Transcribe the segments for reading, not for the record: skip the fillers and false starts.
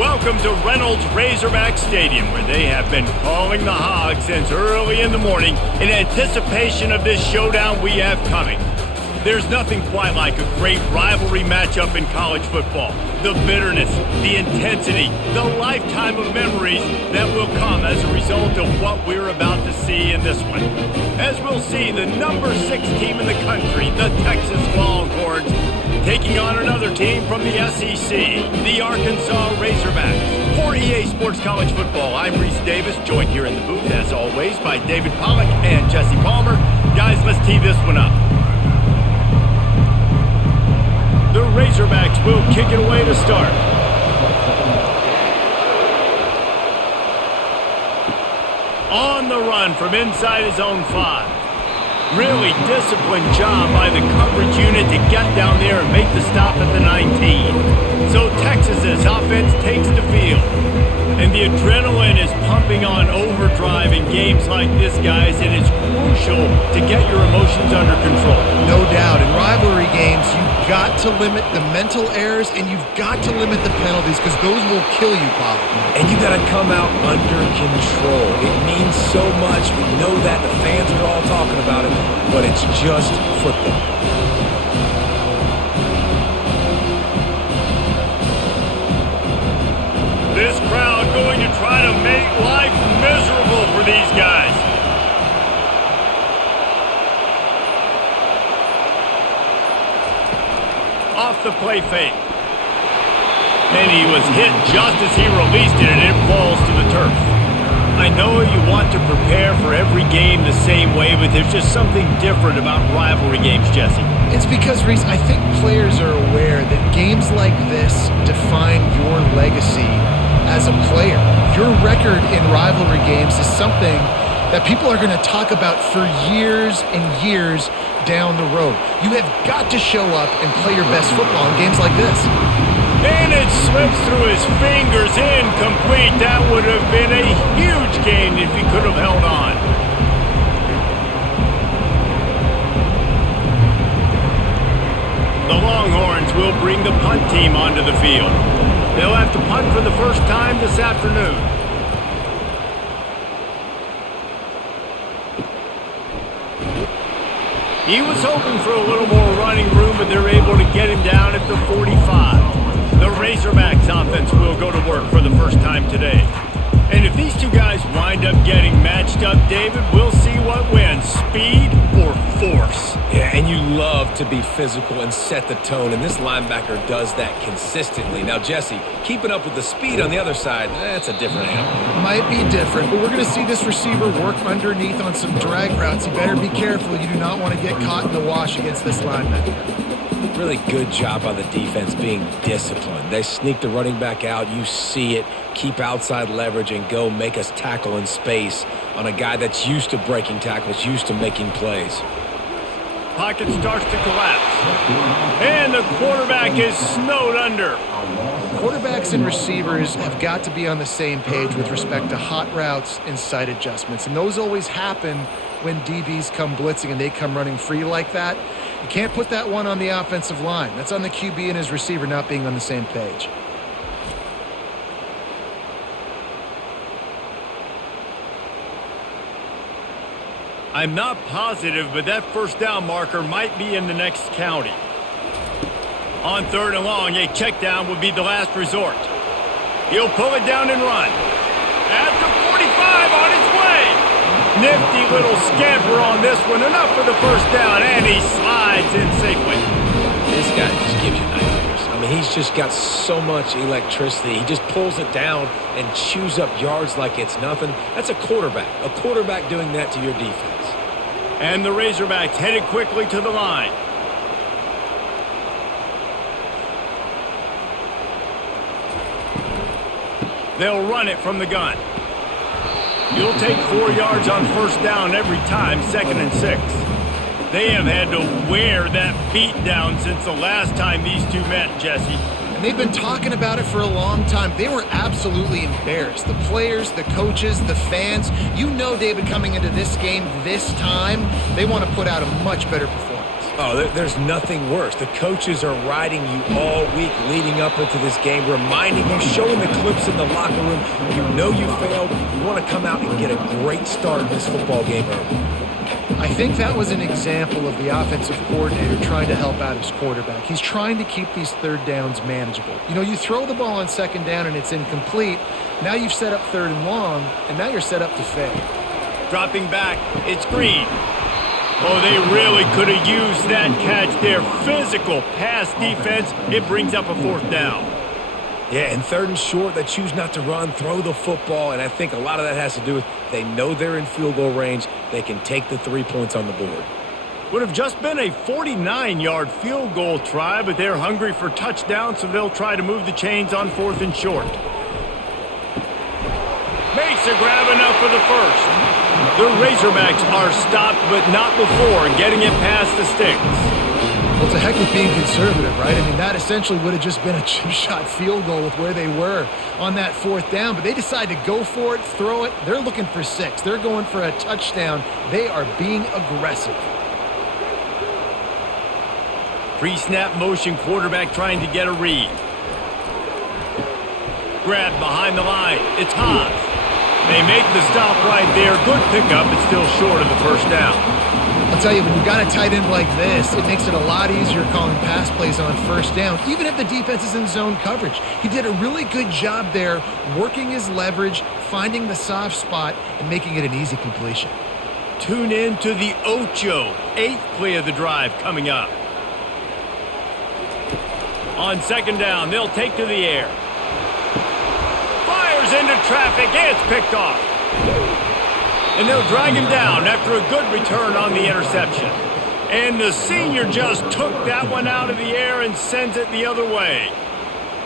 Welcome to Reynolds Razorback Stadium, where they have been calling the Hogs since early in the morning in anticipation of this showdown we have coming. There's nothing quite like a great rivalry matchup in college football. The bitterness, the intensity, the lifetime of memories that will come as a result of what we're about to see in this one. As we'll see the number 6 team in the country, the Texas Longhorns, taking on another team from the SEC, the Arkansas Razorbacks. For EA Sports College Football, I'm Reese Davis, joined here in the booth, as always, by David Pollack and Jesse Palmer. Guys, let's tee this one up. The Razorbacks will kick it away to start. On the run from inside his own 5. Really disciplined job by the coverage unit to get down there and make the stop at the 19. So Texas's offense takes the field. And the adrenaline is pumping on overdrive in games like this, guys, and it's crucial to get your emotions under control. No doubt. In rivalry games, you've got to limit the mental errors and you've got to limit the penalties because those will kill you, Bob. And you got to come out under control. It means so much. We know that. The fans are all talking about it, but it's just football. This crowd going to try to make life miserable for these guys. Off the play fake. And he was hit just as he released it, and it falls to the turf. I know you want to prepare for every game the same way, but there's just something different about rivalry games, Jesse. It's because, Reese, I think players are aware that games like this define your legacy as a player. Your record in rivalry games is something that people are going to talk about for years and years down the road. You have got to show up and play your best football in games like this. And it slips through his fingers, incomplete. That would have been a huge gain if he could have held on. The Longhorns will bring the punt team onto the field. They'll have to punt for the first time this afternoon. He was hoping for a little more running room, but they're able to get him down at the 45. The Razorbacks offense will go to work for the first time today. And if these two guys wind up getting matched up, David, we'll see what wins, speed or force. Yeah, and you love to be physical and set the tone, and this linebacker does that consistently. Now, Jesse, keeping up with the speed on the other side, that's a different animal. Might be different, but we're going to see this receiver work underneath on some drag routes. You better be careful. You do not want to get caught in the wash against this linebacker. Really good job by the defense being disciplined. They sneak the running back out. You see it. Keep outside leverage and go make us tackle in space on a guy that's used to breaking tackles, used to making plays. Pocket starts to collapse. And the quarterback is snowed under. Quarterbacks and receivers have got to be on the same page with respect to hot routes and sight adjustments. And those always happen when DBs come blitzing and they come running free like that. You can't put that one on the offensive line. That's on the QB and his receiver not being on the same page. I'm not positive, but that first down marker might be in the next county. On 3rd and long, a check down would be the last resort. He'll pull it down and run. At the 45, on his way. Nifty little scamper on this one. Enough for the first down, and he slides in safely. This guy just gives you nightmares. I mean, he's just got so much electricity. He just pulls it down and chews up yards like it's nothing. That's a quarterback doing that to your defense. And the Razorbacks headed quickly to the line. They'll run it from the gun. You'll take 4 yards on first down every time, 2nd and 6. They have had to wear that beat down since the last time these two met, Jesse. And they've been talking about it for a long time. They were absolutely embarrassed. The players, the coaches, the fans. You know, David, coming into this game this time, they want to put out a much better performance. Oh, there's nothing worse. The coaches are riding you all week leading up into this game, reminding you, showing the clips in the locker room. You know you failed. You want to come out and get a great start in this football game early. I think that was an example of the offensive coordinator trying to help out his quarterback. He's trying to keep these third downs manageable. You know, you throw the ball on second down and it's incomplete. Now you've set up third and long, and now you're set up to fail. Dropping back, it's Green. Oh, they really could have used that catch there. Physical pass defense. It brings up a fourth down. Yeah, and third and short, they choose not to run, throw the football, and I think a lot of that has to do with they know they're in field goal range. They can take the 3 points on the board. Would have just been a 49-yard field goal try, but they're hungry for touchdown, so they'll try to move the chains on fourth and short. Makes a grab enough for the first. The Razorbacks are stopped, but not before getting it past the sticks. Well, it's a heck of being conservative, right? I mean, that essentially would have just been a chip shot field goal with where they were on that fourth down, but they decide to go for it, throw it. They're looking for 6. They're going for a touchdown. They are being aggressive. Pre-snap motion quarterback trying to get a read. Grab behind the line. It's Haas. They make the stop right there. Good pickup, but still short of the first down. I'll tell you, when you've got a tight end like this, it makes it a lot easier calling pass plays on first down, even if the defense is in zone coverage. He did a really good job there, working his leverage, finding the soft spot, and making it an easy completion. Tune in to the Ocho, 8th play of the drive coming up. On second down, they'll take to the air. Fires into traffic, it's picked off. And they'll drag him down after a good return on the interception. And the senior just took that one out of the air and sends it the other way.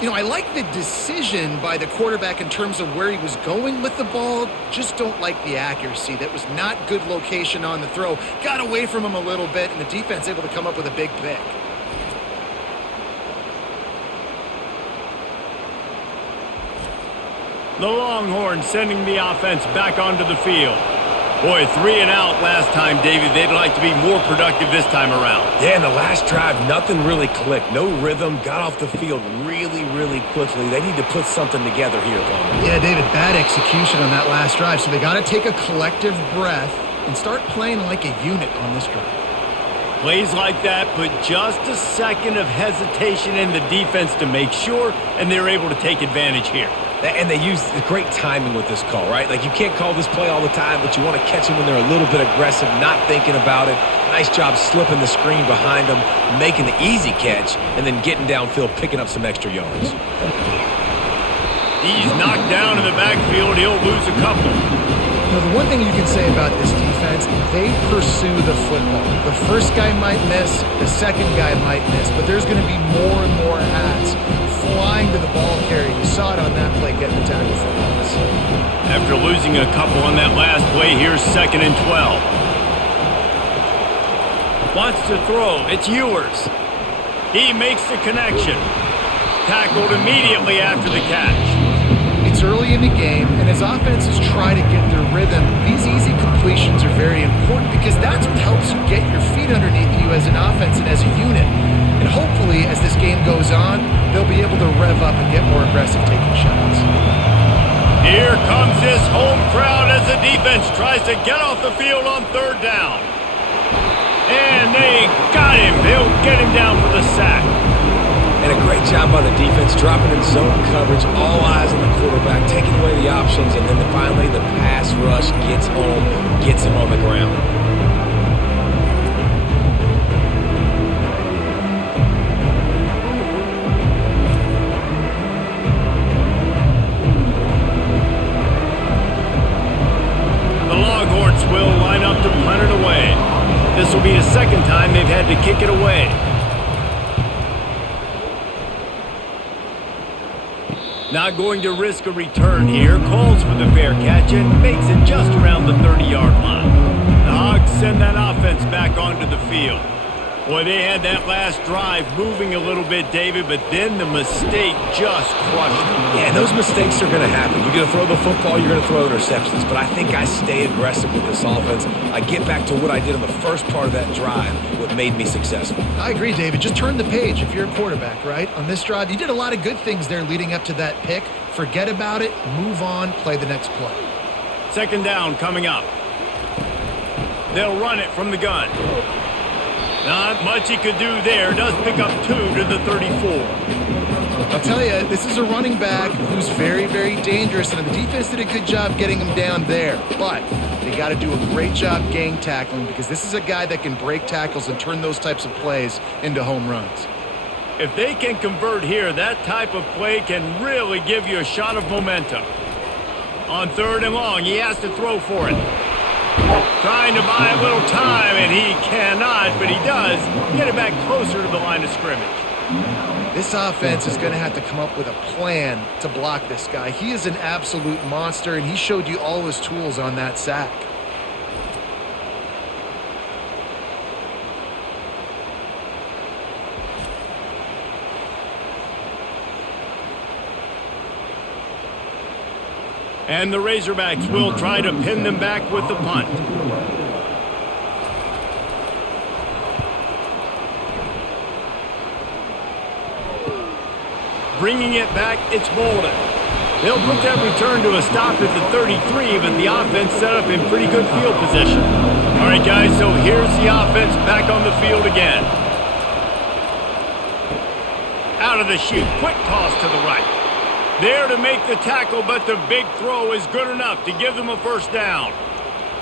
You know, I like the decision by the quarterback in terms of where he was going with the ball. Just don't like the accuracy. That was not good location on the throw. Got away from him a little bit, and the defense able to come up with a big pick. The Longhorns sending the offense back onto the field. Boy, 3 and out last time, David. They'd like to be more productive this time around. Yeah, in the last drive, nothing really clicked. No rhythm, got off the field really, really quickly. They need to put something together here, Palmer. Yeah, David, bad execution on that last drive. So they got to take a collective breath and start playing like a unit on this drive. Plays like that put just a second of hesitation in the defense to make sure, and they're able to take advantage here. And they use great timing with this call, right? Like, you can't call this play all the time, but you want to catch them when they're a little bit aggressive, not thinking about it. Nice job slipping the screen behind them, making the easy catch, and then getting downfield, picking up some extra yards. He's knocked down in the backfield. He'll lose a couple. You know, the one thing you can say about this defense, they pursue the football. The first guy might miss, the second guy might miss, but there's going to be more and more hats flying to the ball carrier. You saw it on that play getting the tackle for loss. After losing a couple on that last play, here's 2nd and 12. Wants to throw. It's Ewers. He makes the connection. Tackled immediately after the catch. It's early in the game, and as offenses try to get their rhythm, these easy completions are very important because that's what helps you get your feet underneath you as an offense and as a unit. And hopefully, as this game goes on, they'll be able to rev up and get more aggressive taking shots. Here comes this home crowd as the defense tries to get off the field on 3rd down. And they got him. They'll get him down for the sack. And a great job by the defense, dropping in zone coverage, all eyes on the quarterback, taking away the options, and then finally the pass rush gets home, gets him on the ground. The Longhorns will line up to punt it away. This will be the 2nd time they've had to kick it away. Not going to risk a return here. Calls for the fair catch and makes it just around the 30-yard line. The Hogs send that offense back onto the field. Boy, they had that last drive moving a little bit, David, but then the mistake just crushed them. Yeah, and those mistakes are going to happen. You're going to throw the football, you're going to throw interceptions. But I think I stay aggressive with this offense. I get back to what I did in the first part of that drive, what made me successful. I agree, David. Just turn the page if you're a quarterback, right? On this drive, you did a lot of good things there leading up to that pick. Forget about it, move on, play the next play. Second down coming up. They'll run it from the gun. Not much he could do there. Does pick up 2 to the 34. I'll tell you, this is a running back who's very, very dangerous, and the defense did a good job getting him down there. But they got to do a great job gang tackling because this is a guy that can break tackles and turn those types of plays into home runs. If they can convert here, that type of play can really give you a shot of momentum. On 3rd and long, he has to throw for it. Trying to buy a little time, and he cannot, but he does get it back closer to the line of scrimmage. This offense is going to have to come up with a plan to block this guy. He is an absolute monster, and he showed you all his tools on that sack. And the Razorbacks will try to pin them back with the punt. Bringing it back, it's Bolden. They'll put that return to a stop at the 33, but the offense set up in pretty good field position. All right, guys, so here's the offense back on the field again. Out of the chute, quick toss to the right. There to make the tackle, but the big throw is good enough to give them a first down.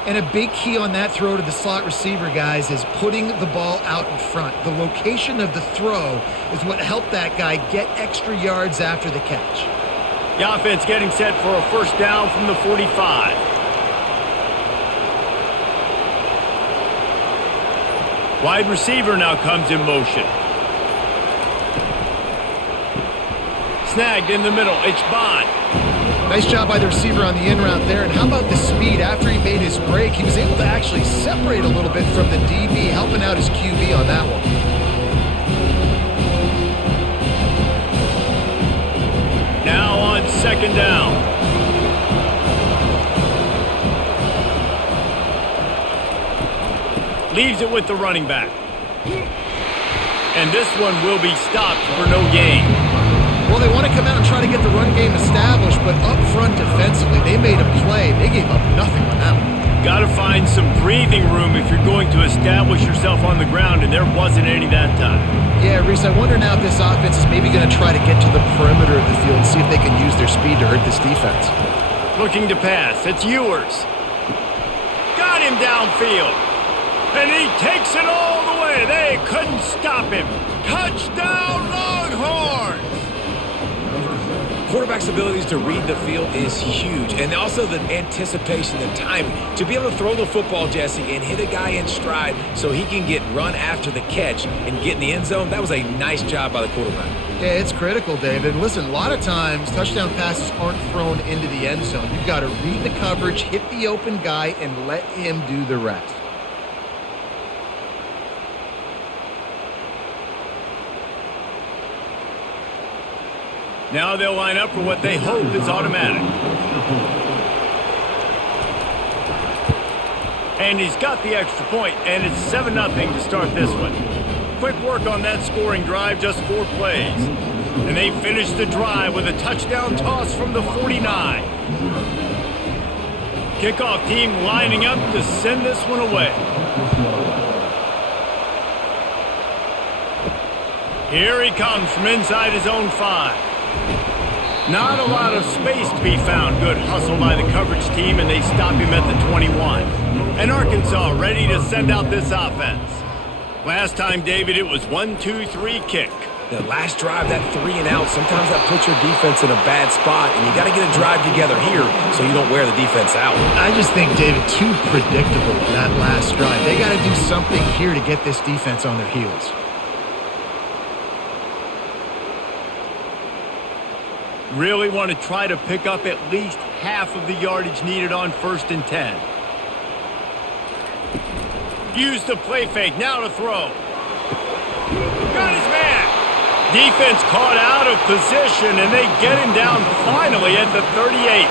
And a big key on that throw to the slot receiver, guys, is putting the ball out in front. The location of the throw is what helped that guy get extra yards after the catch. The offense getting set for a first down from the 45. Wide receiver now comes in motion. Snagged in the middle. It's Bond. Nice job by the receiver on the in route there. And how about the speed? After he made his break, he was able to actually separate a little bit from the DB, helping out his QB on that one. Now on second down. Leaves it with the running back. And this one will be stopped for no gain. Well, they want to come out and try to get the run game established, but up front defensively, they made a play. They gave up nothing on that one. Got to find some breathing room if you're going to establish yourself on the ground, and there wasn't any that time. Yeah, Reese, I wonder now if this offense is maybe going to try to get to the perimeter of the field and see if they can use their speed to hurt this defense. Looking to pass. It's Ewers. Got him downfield. And he takes it all the way. They couldn't stop him. Touchdown, Longhorns! Quarterback's abilities to read the field is huge, and also the anticipation, the timing. To be able to throw the football, Jesse, and hit a guy in stride so he can get run after the catch and get in the end zone, that was a nice job by the quarterback. Yeah, it's critical, David. Listen, a lot of times touchdown passes aren't thrown into the end zone. You've got to read the coverage, hit the open guy, and let him do the rest. Now they'll line up for what they hope is automatic. And he's got the extra point, and it's 7-0 to start this one. Quick work on that scoring drive, just 4 plays. And they finish the drive with a touchdown toss from the 49. Kickoff team lining up to send this one away. Here he comes from inside his own 5. Not a lot of space to be found. Good hustle by the coverage team, and they stop him at the 21. And Arkansas ready to send out this offense. Last time, David, it was 1-2-3 kick. The last drive, that 3 and out, sometimes that puts your defense in a bad spot, and you got to get a drive together here so you don't wear the defense out. I just think, David, too predictable that last drive. They got to do something here to get this defense on their heels. Really want to try to pick up at least half of the yardage needed on 1st and 10. Use the play fake, now to throw. Defense caught out of position, and they get him down finally at the 38.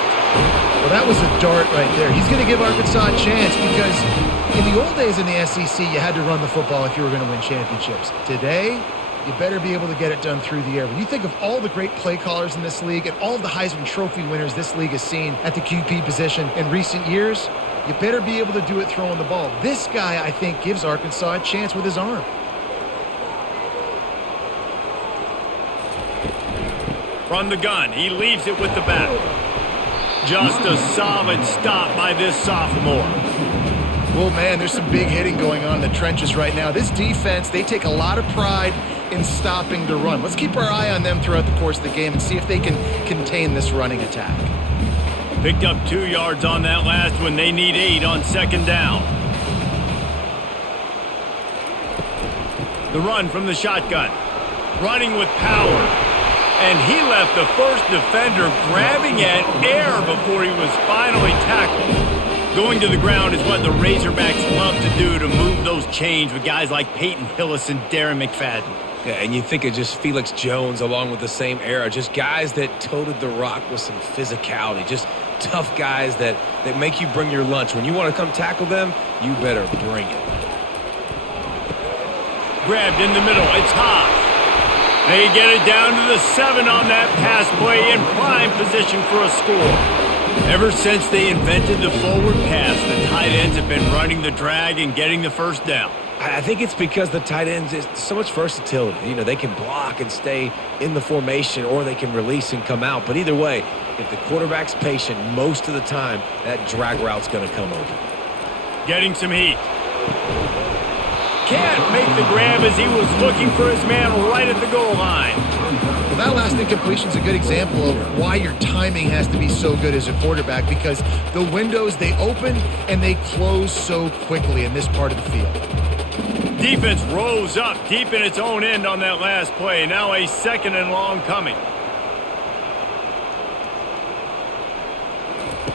Well, that was a dart right there. He's going to give Arkansas a chance because in the old days in the SEC, you had to run the football if you were going to win championships. Today, you better be able to get it done through the air. When you think of all the great play callers in this league and all of the Heisman Trophy winners this league has seen at the QB position in recent years, you better be able to do it throwing the ball. This guy, I think, gives Arkansas a chance with his arm. From the gun, he leaves it with the back. Just a solid stop by this sophomore. Well, man, there's some big hitting going on in the trenches right now. This defense, they take a lot of pride in stopping the run. Let's keep our eye on them throughout the course of the game and see if they can contain this running attack. Picked up 2 yards on that last one. They need 8 on second down. The run from the shotgun. Running with power. And he left the first defender grabbing at air before he was finally tackled. Going to the ground is what the Razorbacks love to do to move those chains with guys like Peyton Hillis and Darren McFadden. Yeah, and you think of just Felix Jones along with the same era, just guys that toted the rock with some physicality, just tough guys that make you bring your lunch. When you want to come tackle them, you better bring it. Grabbed in the middle, it's Haas. They get it down to the 7 on that pass play in prime position for a score. Ever since they invented the forward pass, the tight ends have been running the drag and getting the first down. I think it's because the tight ends is so much versatility. You know, they can block and stay in the formation, or they can release and come out. But either way, if the quarterback's patient most of the time, that drag route's going to come open. Getting some heat. Can't make the grab as he was looking for his man right at the goal line. Well, that last incompletion is a good example of why your timing has to be so good as a quarterback, because the windows, they open and they close so quickly in this part of the field. Defense rose up deep in its own end on that last play. Now a 2nd and long coming.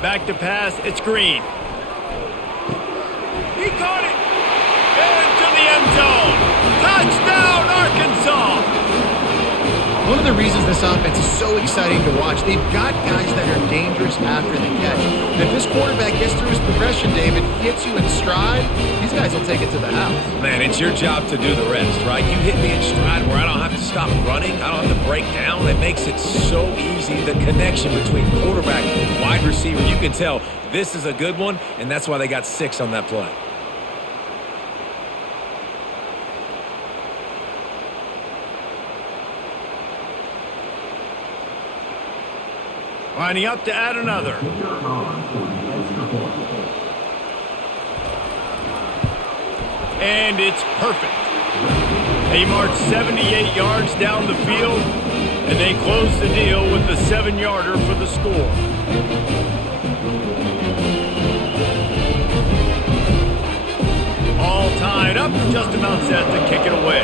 Back to pass, it's Green. He caught it. Into the end zone. Touchdown, Arkansas. One of the reasons this offense is so exciting to watch, they've got guys that are dangerous after the catch. And if this quarterback gets through his progression, David, hits you in stride, these guys will take it to the house. Man, it's your job to do the rest, right? You hit me in stride where I don't have to stop running. I don't have to break down. It makes it so easy. The connection between quarterback and wide receiver, you can tell this is a good one, and that's why they got 6 on that play. Lining up to add another. And it's perfect. They march 78 yards down the field, and they close the deal with the 7-yarder for the score. All tied up, just about set to kick it away.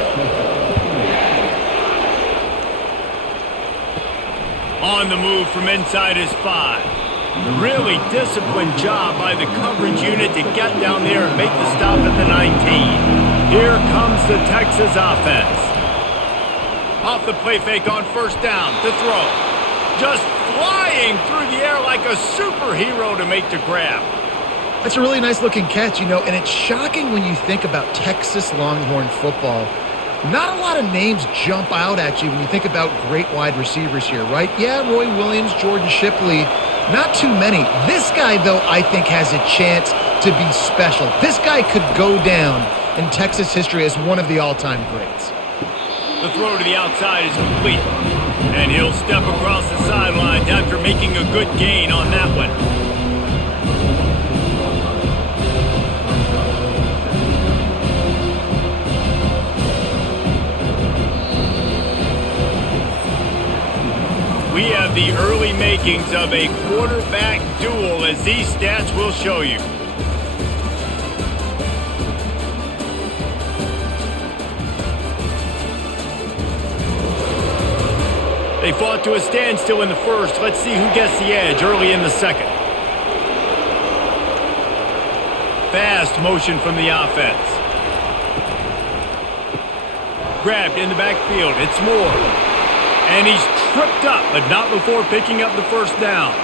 On the move from inside his 5. Really disciplined job by the coverage unit to get down there and make the stop at the 19. Here comes the Texas offense. Off the play fake on first down to throw. Just flying through the air like a superhero to make the grab. That's a really nice looking catch, you know, and it's shocking when you think about Texas Longhorn football. Not a lot of names jump out at you when you think about great wide receivers here, right? Yeah, Roy Williams, Jordan Shipley, not too many. This guy, though, I think has a chance to be special. This guy could go down in Texas history as one of the all-time greats. The throw to the outside is complete, and he'll step across the sidelines after making a good gain on that one. We have the early makings of a quarterback duel, as these stats will show you. They fought to a standstill in the first. Let's see who gets the edge early in the second. Fast motion from the offense. grabbed in the backfield. It's Moore. And he's tripped up, but not before picking up the first down.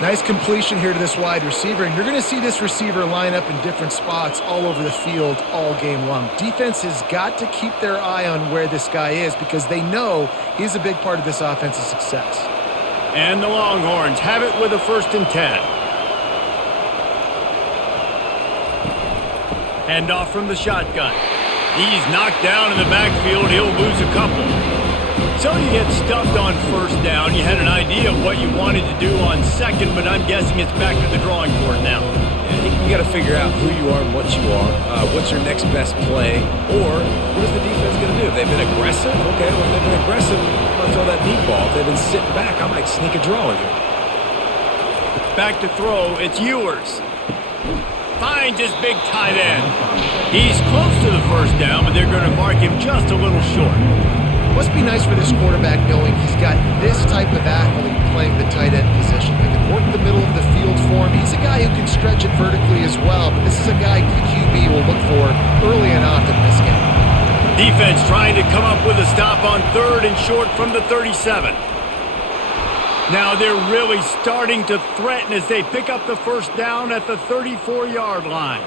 Nice completion here to this wide receiver, and you're going to see this receiver line up in different spots all over the field all game long. Defense has got to keep their eye on where this guy is because they know he's a big part of this offense's success. And the Longhorns have it with a 1st and 10. Hand off from the shotgun. He's knocked down in the backfield. He'll lose a couple. So you get stuffed on 1st down. You had an idea of what you wanted to do on 2nd, but I'm guessing it's back to the drawing board now. You got to figure out who you are and what you are. What's your next best play? Or what is the defense going to do? If they've been aggressive, okay, well, if they've been aggressive, I'm going to throw that deep ball. If they've been sitting back, I might sneak a draw in here. Back to throw, it's Ewers. Finds his big tight end. He's close to the 1st down, but they're going to mark him just a little short. Must be nice for this quarterback knowing he's got this type of athlete playing the tight end position. They can work the middle of the field for him. He's a guy who can stretch it vertically as well, but this is a guy the QB will look for early and often in this game. Defense trying to come up with a stop on 3rd and short from the 37. Now they're really starting to threaten as they pick up the 1st down at the 34-yard line.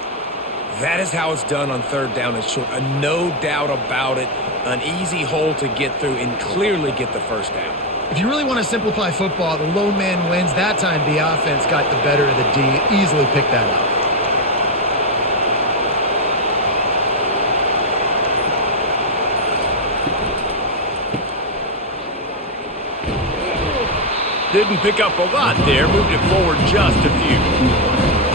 That is how it's done on 3rd down and short. No doubt about it. An easy hole to get through and clearly get the 1st down. If you really want to simplify football, the low man wins. That time the offense got the better of the D. Easily picked that up. Didn't pick up a lot there. Moved it forward just a few.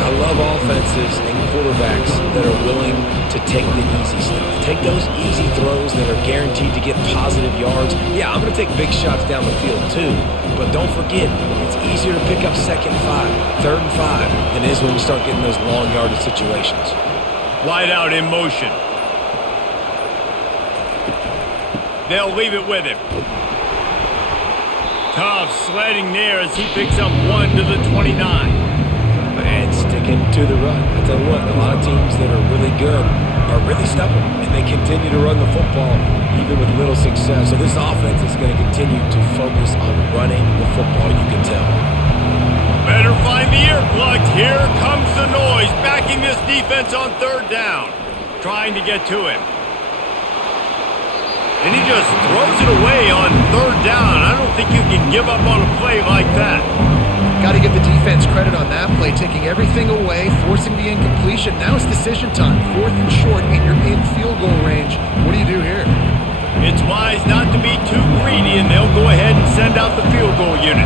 I love offenses and quarterbacks that are willing to take the easy stuff. Take those easy throws that are guaranteed to get positive yards. Yeah, I'm going to take big shots down the field too, but don't forget, it's easier to pick up 2nd and 5, 3rd and 5 than it is when we start getting those long yardage situations. Wide out in motion. They'll leave it with him. Tough sledding there as he picks up 1 to the 29. And sticking to the run. I tell you what, a lot of teams that are really good are really stubborn, and they continue to run the football even with little success. So this offense is going to continue to focus on running the football, you can tell. Better find the earplugs. Here comes the noise, backing this defense on 3rd down. Trying to get to him. And he just throws it away on 3rd down. I don't think you can give up on a play like that. Got to give the defense credit on that play, taking everything away, forcing the incompletion. Now it's decision time. 4th and short, and you're in field goal range. What do you do here? It's wise not to be too greedy, and they'll go ahead and send out the field goal unit.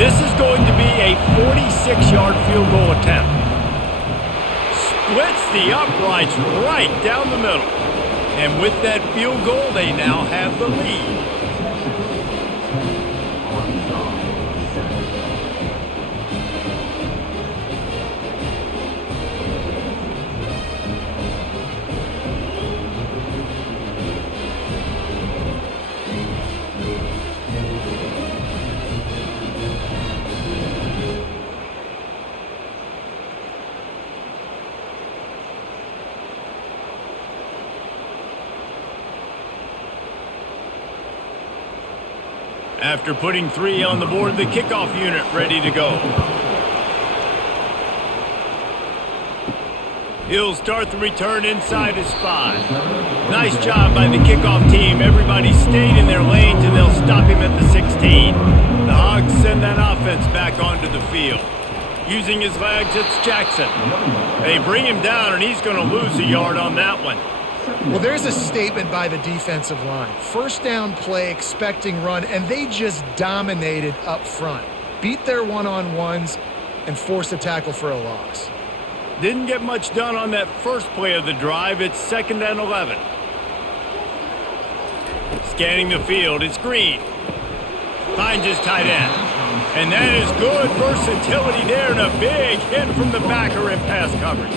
This is going to be a 46-yard field goal attempt. Splits the uprights right down the middle. And with that field goal, they now have the lead. After putting 3 on the board, the kickoff unit ready to go. He'll start the return inside his 5. Nice job by the kickoff team. Everybody stayed in their lanes, and they'll stop him at the 16. The Hogs send that offense back onto the field. Using his legs, it's Jackson. They bring him down, and he's going to lose a yard on that one. Well, there's a statement by the defensive line. 1st down play, expecting run, and they just dominated up front. Beat their one-on-ones and forced a tackle for a loss. Didn't get much done on that first play of the drive. It's 2nd and 11. Scanning the field, it's Green. Finds his tight end. And that is good versatility there, and a big hit from the backer in pass coverage.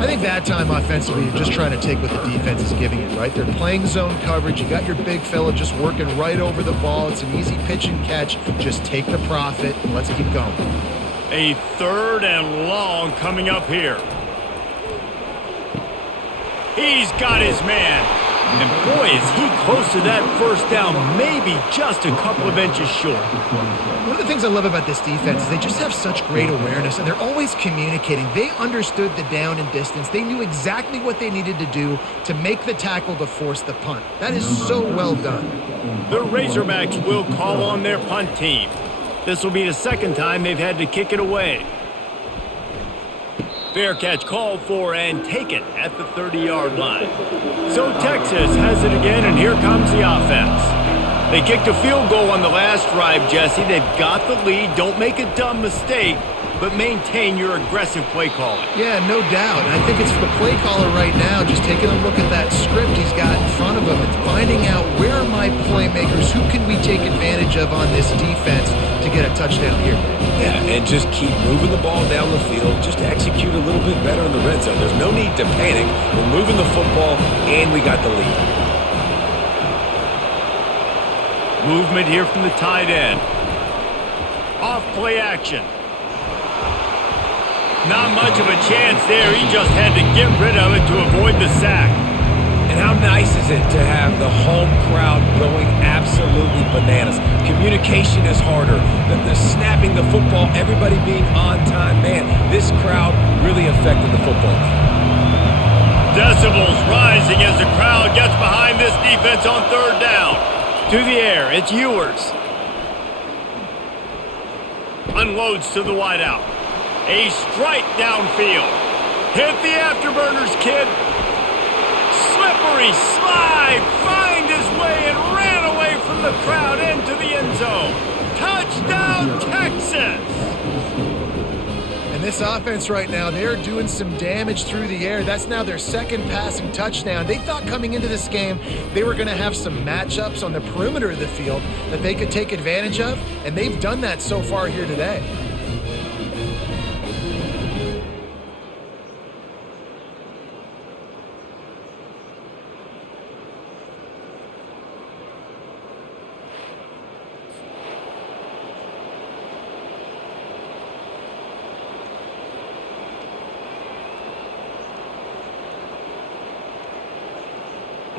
I think that time offensively, you're just trying to take what the defense is giving you, right? They're playing zone coverage. You got your big fella just working right over the ball. It's an easy pitch and catch. Just take the profit, and let's keep going. A 3rd and long coming up here. He's got his man. And boy, is he close to that first down, maybe just a couple of inches short. One of the things I love about this defense is they just have such great awareness, and they're always communicating. They understood the down and distance. They knew exactly what they needed to do to make the tackle to force the punt. That is so well done. The Razorbacks will call on their punt team. This will be the second time they've had to kick it away. Fair catch called for and taken at the 30-yard line. So Texas has it again, and here comes the offense. They kicked a field goal on the last drive, Jesse. They've got the lead. Don't make a dumb mistake, but maintain your aggressive play calling. Yeah, no doubt. And I think it's for the play caller right now, just taking a look at that script he's got in front of him and finding out where are my playmakers, who can we take advantage of on this defense to get a touchdown here. Yeah, and just keep moving the ball down the field, just to execute a little bit better in the red zone. There's no need to panic. We're moving the football, and we got the lead. Movement here from the tight end. Off play action. Not much of a chance there. He just had to get rid of it to avoid the sack. And how nice is it to have the home crowd going absolutely bananas? Communication is harder. The snapping the football, everybody being on time. Man, this crowd really affected the football game. Decibels rising as the crowd gets behind this defense on third down. To the air, it's Ewers. Unloads to the wideout. A strike downfield. Hit the afterburners, kid. Slippery slide. Find his way and ran away from the crowd into the end zone. Touchdown, Texas. And this offense right now, they're doing some damage through the air. That's now their second passing touchdown. They thought coming into this game they were going to have some matchups on the perimeter of the field that they could take advantage of, and they've done that so far here today.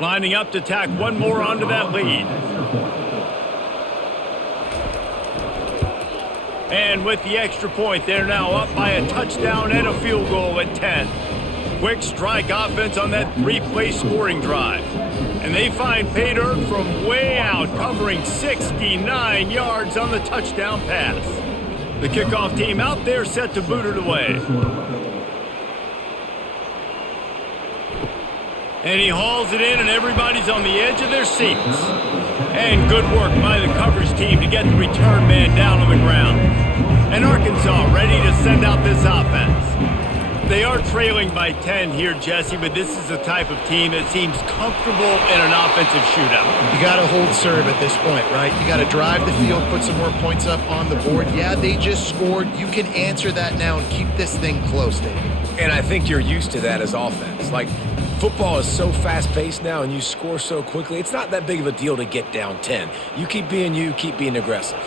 Lining up to tack one more onto that lead. And with the extra point, they're now up by a touchdown and a field goal at 10. Quick strike offense on that three-play scoring drive. And they find pay dirt from way out, covering 69 yards on the touchdown pass. The kickoff team out there set to boot it away. And he hauls it in, and everybody's on the edge of their seats. And good work by the coverage team to get the return man down on the ground. And Arkansas ready to send out this offense. They are trailing by 10 here, Jesse, but this is the type of team that seems comfortable in an offensive shootout. You got to hold serve at this point, right? You got to drive the field, put some more points up on the board. Yeah, they just scored. You can answer that now and keep this thing close, David. And I think you're used to that as offense. Like, football is so fast-paced now and you score so quickly, it's not that big of a deal to get down 10. You keep being aggressive.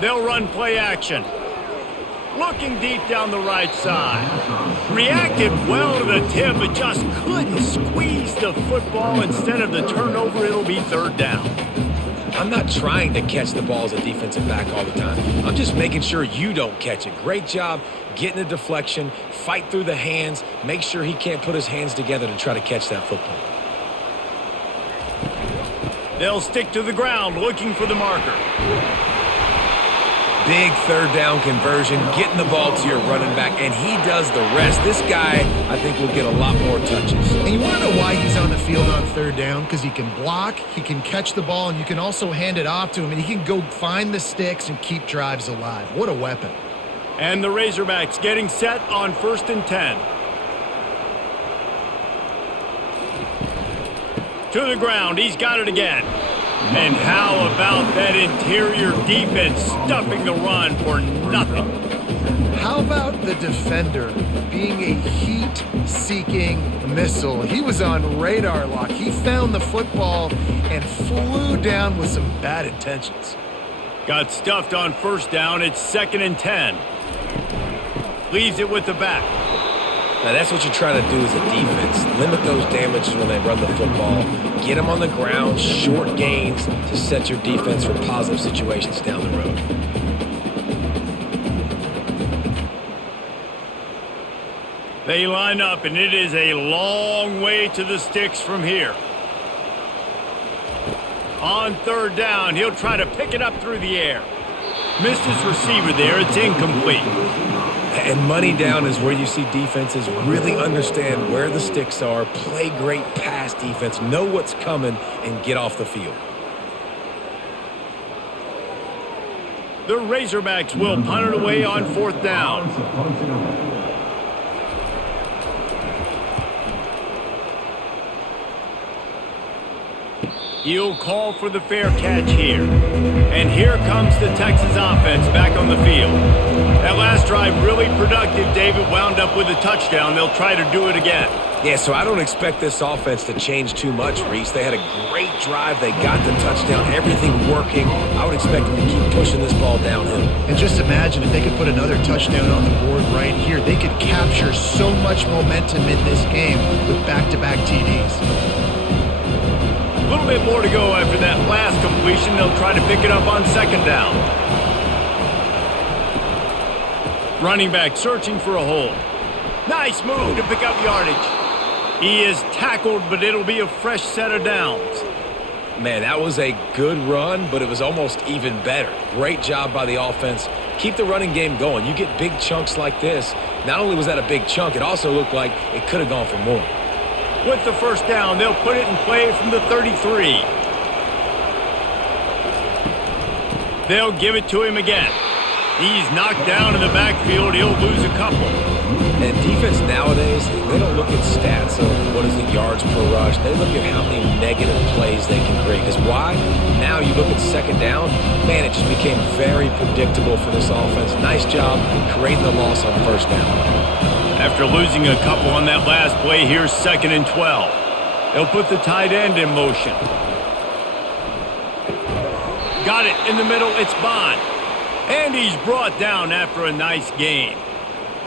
They'll run play action. Looking deep down the right side. Reacted well to the tip, but just couldn't squeeze the football. Instead of the turnover, it'll be third down. I'm not trying to catch the ball as a defensive back all the time. I'm just making sure you don't catch it. Great job getting the deflection, fight through the hands, make sure he can't put his hands together to try to catch that football. They'll stick to the ground looking for the marker. Big third down conversion, getting the ball to your running back, and he does the rest. This guy, I think, will get a lot more touches. And you want to know why he's on the field on third down? Because he can block, he can catch the ball, and you can also hand it off to him, and he can go find the sticks and keep drives alive. What a weapon. And the Razorbacks getting set on 1st and 10. To the ground, he's got it again. And how about that interior defense stuffing the run for nothing? How about the defender being a heat-seeking missile? He was on radar lock. He found the football and flew down with some bad intentions. Got stuffed on 1st down. It's 2nd and 10. Leaves it with the back. Now, that's what you're trying to do as a defense. Limit those damages when they run the football. Get them on the ground, short gains to set your defense for positive situations down the road. They line up, and it is a long way to the sticks from here. On third down, he'll try to pick it up through the air. Missed his receiver there. It's incomplete. And money down is where you see defenses really understand where the sticks are, play great pass defense, know what's coming, and get off the field. The Razorbacks will punt it away on fourth down. He'll call for the fair catch here. And here comes the Texas offense back on the field. That last drive really productive. David wound up with a touchdown. They'll try to do it again. Yeah, so I don't expect this offense to change too much, Reese. They had a great drive. They got the touchdown. Everything working. I would expect them to keep pushing this ball downhill. And just imagine if they could put another touchdown on the board right here. They could capture so much momentum in this game with back-to-back TDs. A little bit more to go after that last completion. They'll try to pick it up on second down. Running back searching for a hole. Nice move to pick up yardage. He is tackled, but it'll be a fresh set of downs. Man, that was a good run, but it was almost even better. Great job by the offense. Keep the running game going. You get big chunks like this. Not only was that a big chunk, it also looked like it could have gone for more. With the first down, they'll put it in play from the 33. They'll give it to him again. He's knocked down in the backfield. He'll lose a couple. And defense nowadays, they don't look at stats of what is the yards per rush. They look at how many negative plays they can create. Because why? Now you look at second down, man, it just became very predictable for this offense. Nice job creating the loss on first down. After losing a couple on that last play, here's 2nd and 12. They'll put the tight end in motion. Got it in the middle. It's Bond. And he's brought down after a nice gain.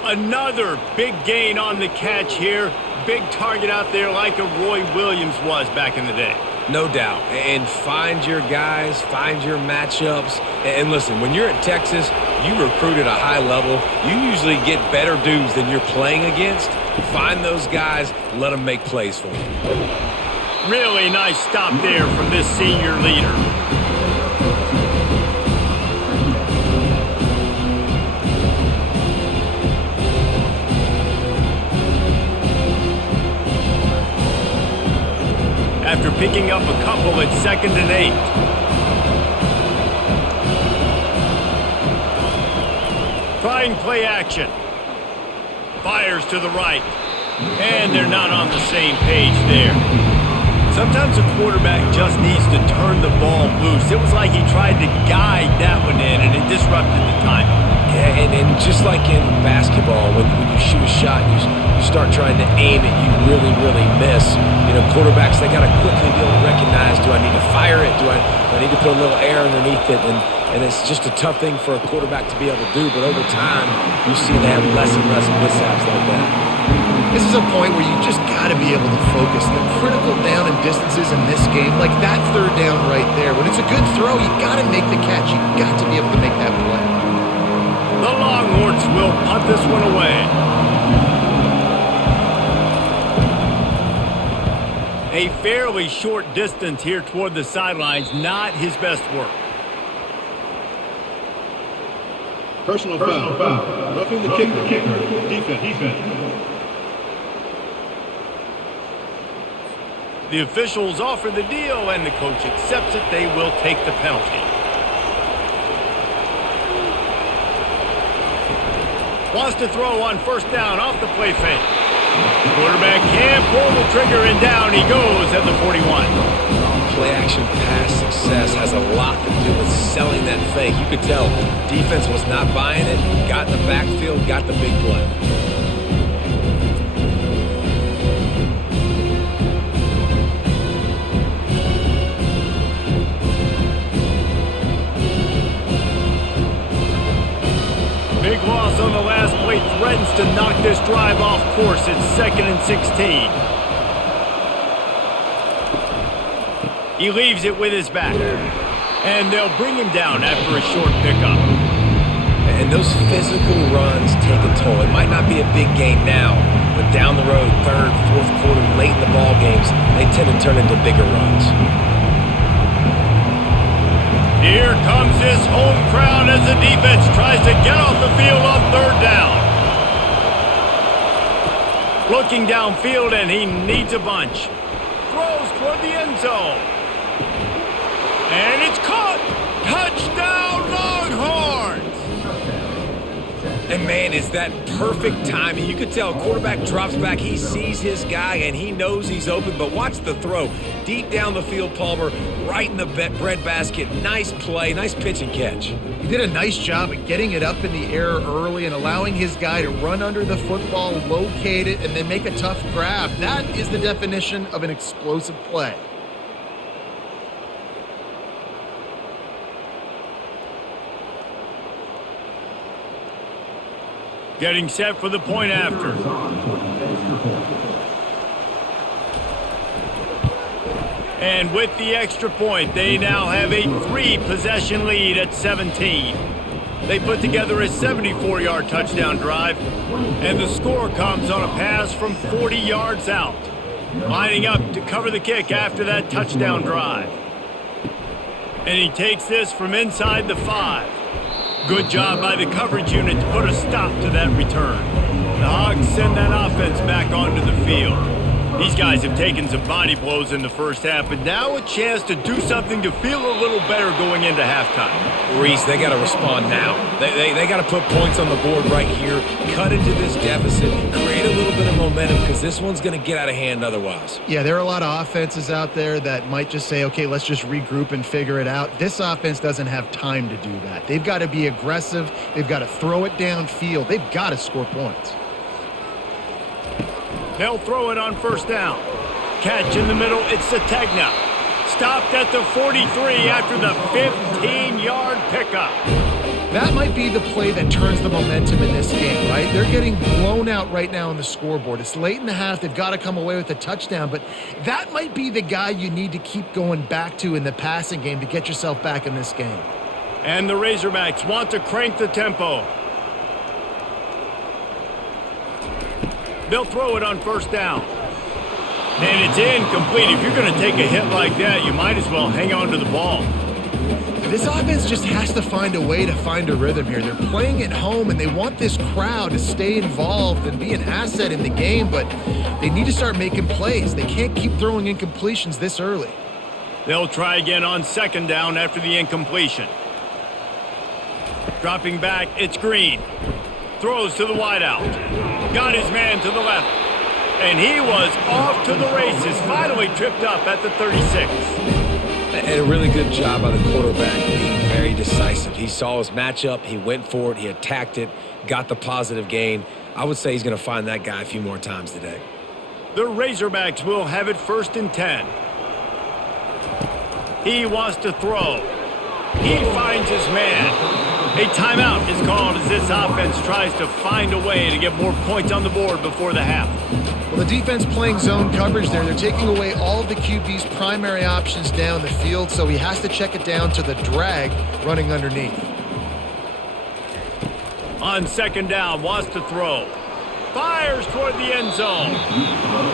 Another big gain on the catch here. Big target out there like a Roy Williams was back in the day. No doubt. And find your guys, find your matchups. And listen, when you're at Texas, you recruit at a high level. You usually get better dudes than you're playing against. Find those guys, let them make plays for you. Really nice stop there from this senior leader. After picking up a couple at 2nd and 8. Trying play action. Fires to the right. And they're not on the same page there. Sometimes a quarterback just needs to turn the ball loose. It was like he tried to guide that one in, and it disrupted the timing. Yeah, and just like in basketball, when you shoot a shot, you start trying to aim it, you really miss. You know, quarterbacks, they got to quickly be able to recognize, do I need to fire it? Do I need to put a little air underneath it? And it's just a tough thing for a quarterback to be able to do, but over time, you see they have less and less mishaps like that. This is a point where you just got to be able to focus. The critical down and distances in this game, like that third down right there, when it's a good throw, you got to make the catch. You got to be able to make that play. The Longhorns will punt this one away. A fairly short distance here toward the sidelines, not his best work. Personal foul. Roughing the kicker. Defense. The officials offer the deal, and the coach accepts it. They will take the penalty. Wants to throw on first down off the play fake. Quarterback can't pull the trigger, and down he goes at the 41. Play action pass success has a lot to do with selling that fake. You could tell defense was not buying it, got in the backfield, got the big play. Big loss on the last play threatens to knock this drive off course. It's 2nd and 16. He leaves it with his back. And they'll bring him down after a short pickup. And those physical runs take a toll. It might not be a big game now, but down the road, 3rd, 4th quarter, late in the ball games, they tend to turn into bigger runs. Here comes this home crowd as the defense tries to get off the field on 3rd down. Looking downfield, and he needs a bunch. Throws toward the end zone. And it's caught! Touchdown, Longhorns! And, man, is that perfect timing. You could tell quarterback drops back. He sees his guy, and he knows he's open. But watch the throw. Deep down the field, Palmer, right in the bread basket. Nice play, nice pitch and catch. He did a nice job of getting it up in the air early and allowing his guy to run under the football, locate it, and then make a tough grab. That is the definition of an explosive play. Getting set for the point after. And with the extra point, they now have a 3-possession lead at 17. They put together a 74-yard touchdown drive, and the score comes on a pass from 40 yards out. Lining up to cover the kick after that touchdown drive. And he takes this from inside the 5. Good job by the coverage unit to put a stop to that return. The Hogs send that offense back onto the field. These guys have taken some body blows in the first half, but now a chance to do something to feel a little better going into halftime. Reese, they got to respond now. They got to put points on the board right here, cut into this deficit, create a little bit of momentum because this one's going to get out of hand otherwise. Yeah, there are a lot of offenses out there that might just say, okay, let's just regroup and figure it out. This offense doesn't have time to do that. They've got to be aggressive. They've got to throw it downfield. They've got to score points. They'll throw it on 1st down. Catch in the middle, it's Sategna. Stopped at the 43 after the 15-yard pickup. That might be the play that turns the momentum in this game, right? They're getting blown out right now on the scoreboard. It's late in the half. They've got to come away with a touchdown, but that might be the guy you need to keep going back to in the passing game to get yourself back in this game. And the Razorbacks want to crank the tempo. They'll throw it on 1st down. And it's incomplete. If you're going to take a hit like that, you might as well hang on to the ball. This offense just has to find a way to find a rhythm here. They're playing at home, and they want this crowd to stay involved and be an asset in the game, but they need to start making plays. They can't keep throwing incompletions this early. They'll try again on 2nd down after the incompletion. Dropping back, it's Green. Throws to the wideout. Got his man to the left. And he was off to the races. Finally tripped up at the 36. And a really good job by the quarterback being very decisive. He saw his matchup. He went for it. He attacked it. Got the positive gain. I would say he's going to find that guy a few more times today. The Razorbacks will have it 1st and 10. He wants to throw. He finds his man. A timeout is called as this offense tries to find a way to get more points on the board before the half. Well, the defense playing zone coverage there. They're taking away all of the QB's primary options down the field, so he has to check it down to the drag running underneath. On 2nd down, wants to throw. Fires toward the end zone.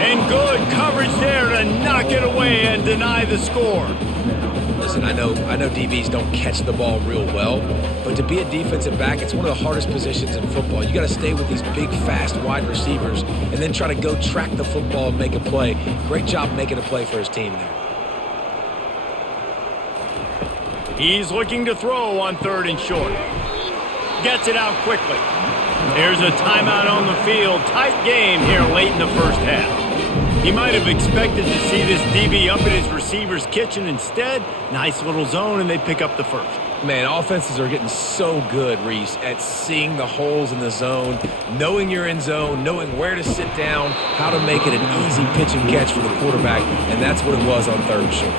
And good coverage there to knock it away and deny the score. Listen, I know DBs don't catch the ball real well, but to be a defensive back, it's one of the hardest positions in football. You got to stay with these big, fast wide receivers and then try to go track the football and make a play. Great job making a play for his team there. He's looking to throw on 3rd and short. Gets it out quickly. There's a timeout on the field. Tight game here late in the first half. He might have expected to see this DB up in his receiver's kitchen. Instead, nice little zone, and they pick up the 1st. Man, offenses are getting so good, Reese, at seeing the holes in the zone, knowing you're in zone, knowing where to sit down, how to make it an easy pitch and catch for the quarterback, and that's what it was on 3rd and short.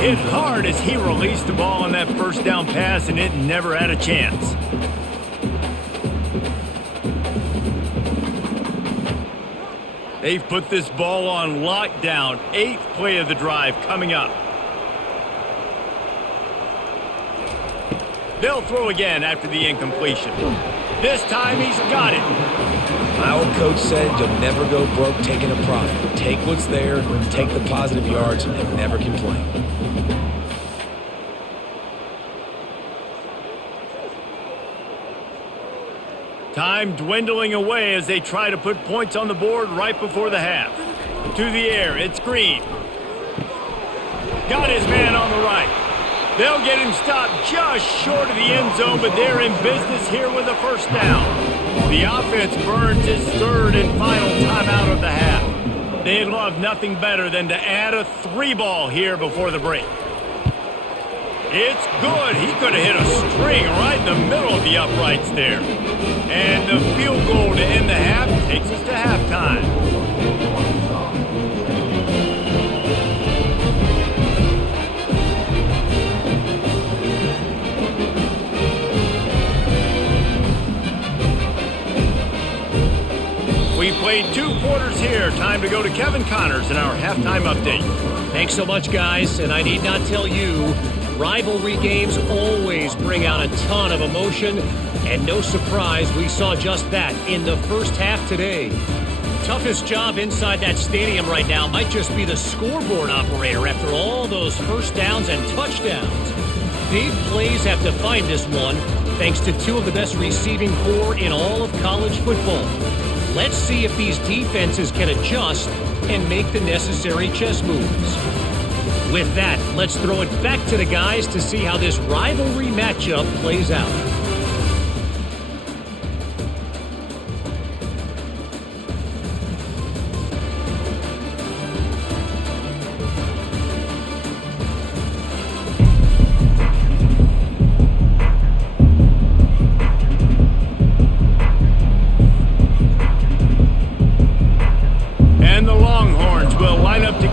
Hit hard as he released the ball on that 1st down pass, and it never had a chance. They've put this ball on lockdown. 8th play of the drive coming up. They'll throw again after the incompletion. This time he's got it. My old coach said you'll never go broke taking a profit. Take what's there, take the positive yards, and never complain. Time dwindling away as they try to put points on the board right before the half. To the air, it's Green. Got his man on the right. They'll get him stopped just short of the end zone, but they're in business here with a first down. The offense burns its 3rd and final timeout of the half. They'd love nothing better than to add a 3-ball here before the break. It's good. He could have hit a string right in the middle of the uprights there. And the field goal to end the half takes us to halftime. We've played 2 quarters here. Time to go to Kevin Connors in our halftime update. Thanks so much, guys. And I need not tell you, rivalry games always bring out a ton of emotion. And no surprise, we saw just that in the first half today. Toughest job inside that stadium right now might just be the scoreboard operator after all those first downs and touchdowns. Big plays have defined this one, thanks to 2 of the best receiving corps in all of college football. Let's see if these defenses can adjust and make the necessary chess moves. With that, let's throw it back to the guys to see how this rivalry matchup plays out.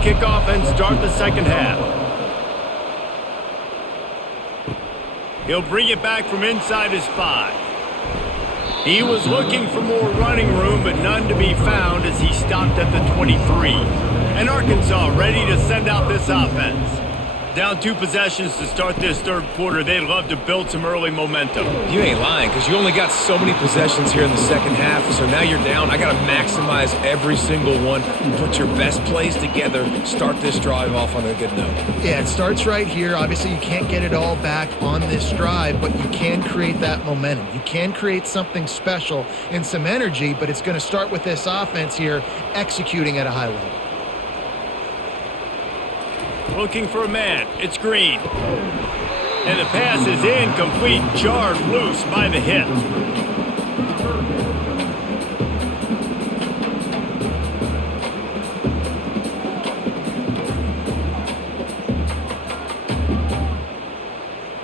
Kick off and start the second half. He'll bring it back from inside his 5. He was looking for more running room, but none to be found as he stopped at the 23. And Arkansas ready to send out this offense. Down 2 possessions to start this 3rd quarter. They'd love to build some early momentum. You ain't lying, because you only got so many possessions here in the second half, so now you're down. I got to maximize every single one, put your best plays together, start this drive off on a good note. Yeah, it starts right here. Obviously, you can't get it all back on this drive, but you can create that momentum. You can create something special and some energy, but it's going to start with this offense here executing at a high level. Looking for a man. It's Green. And the pass is incomplete, jarred loose by the hit.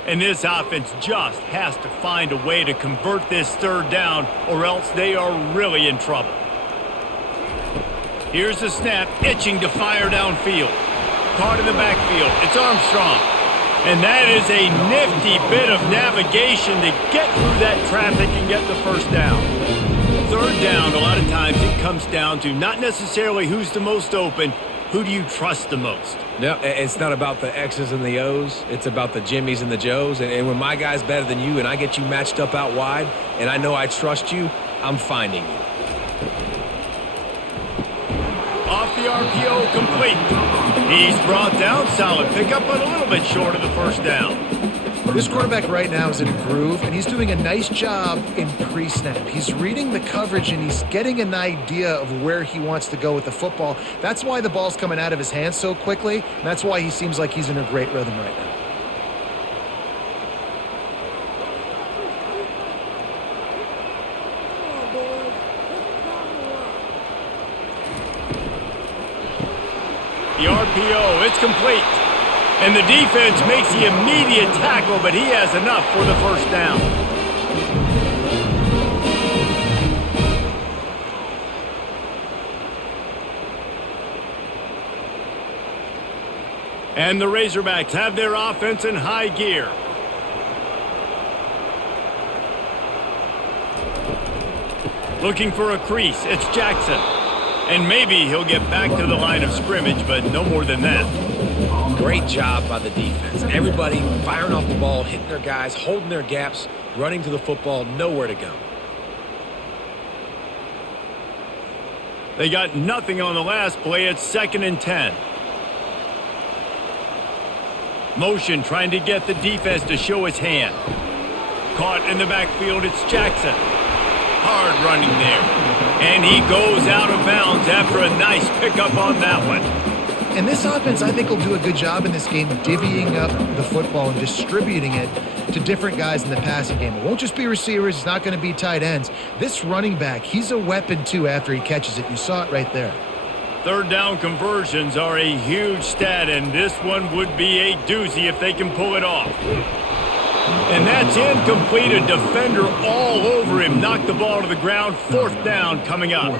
And this offense just has to find a way to convert this 3rd down, or else they are really in trouble. Here's the snap, itching to fire downfield. Caught in the backfield. It's Armstrong. And that is a nifty bit of navigation to get through that traffic and get the first down. 3rd down, a lot of times it comes down to not necessarily who's the most open, who do you trust the most? No, it's not about the X's and the O's. It's about the Jimmies and the Joes. And when my guy's better than you and I get you matched up out wide and I know I trust you, I'm finding you. Off the RPO, complete. He's brought down, solid pickup, but a little bit short of the first down. This quarterback right now is in a groove, and he's doing a nice job in pre-snap. He's reading the coverage, and he's getting an idea of where he wants to go with the football. That's why the ball's coming out of his hands so quickly, and that's why he seems like he's in a great rhythm right now. The RPO, it's complete. And the defense makes the immediate tackle, but he has enough for the first down. And the Razorbacks have their offense in high gear. Looking for a crease, it's Jackson. And maybe he'll get back to the line of scrimmage, but no more than that. Great job by the defense. Everybody firing off the ball, hitting their guys, holding their gaps, running to the football, nowhere to go. They got nothing on the last play. It's 2nd and 10. Motion trying to get the defense to show his hand. Caught in the backfield, it's Jackson. Hard running there. And he goes out of bounds after a nice pickup on that one. And this offense, I think, will do a good job in this game divvying up the football and distributing it to different guys in the passing game. It won't just be receivers. It's not going to be tight ends. This running back, he's a weapon, too, after he catches it. You saw it right there. 3rd down conversions are a huge stat, and this one would be a doozy if they can pull it off. And that's incomplete. A defender all over him. Knocked the ball to the ground. 4th down coming up.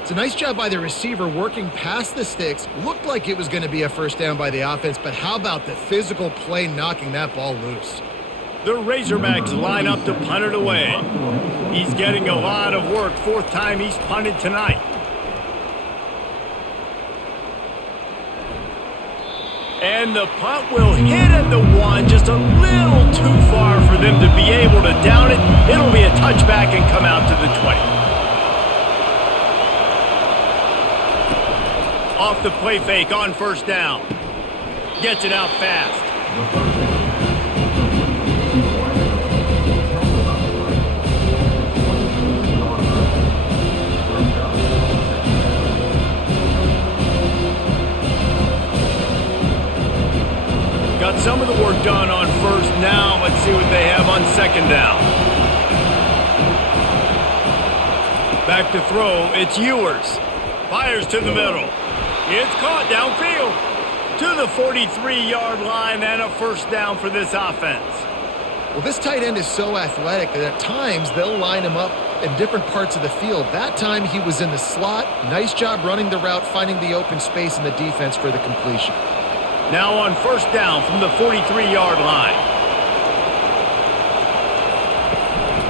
It's a nice job by the receiver working past the sticks. Looked like it was going to be a 1st down by the offense, but how about the physical play knocking that ball loose? The Razorbacks line up to punt it away. He's getting a lot of work. 4th time he's punted tonight. And the punt will hit at the 1, just a little too far for them to be able to down it. It'll be a touchback and come out to the 20. Off the play fake on 1st down. Gets it out fast. Got some of the work done on 1st. Now let's see what they have on 2nd down. Back to throw. It's Ewers. Fires to the middle. It's caught downfield to the 43-yard line, and a 1st down for this offense. Well, this tight end is so athletic that at times they'll line him up in different parts of the field. That time he was in the slot. Nice job running the route, finding the open space in the defense for the completion. Now on 1st down from the 43-yard line.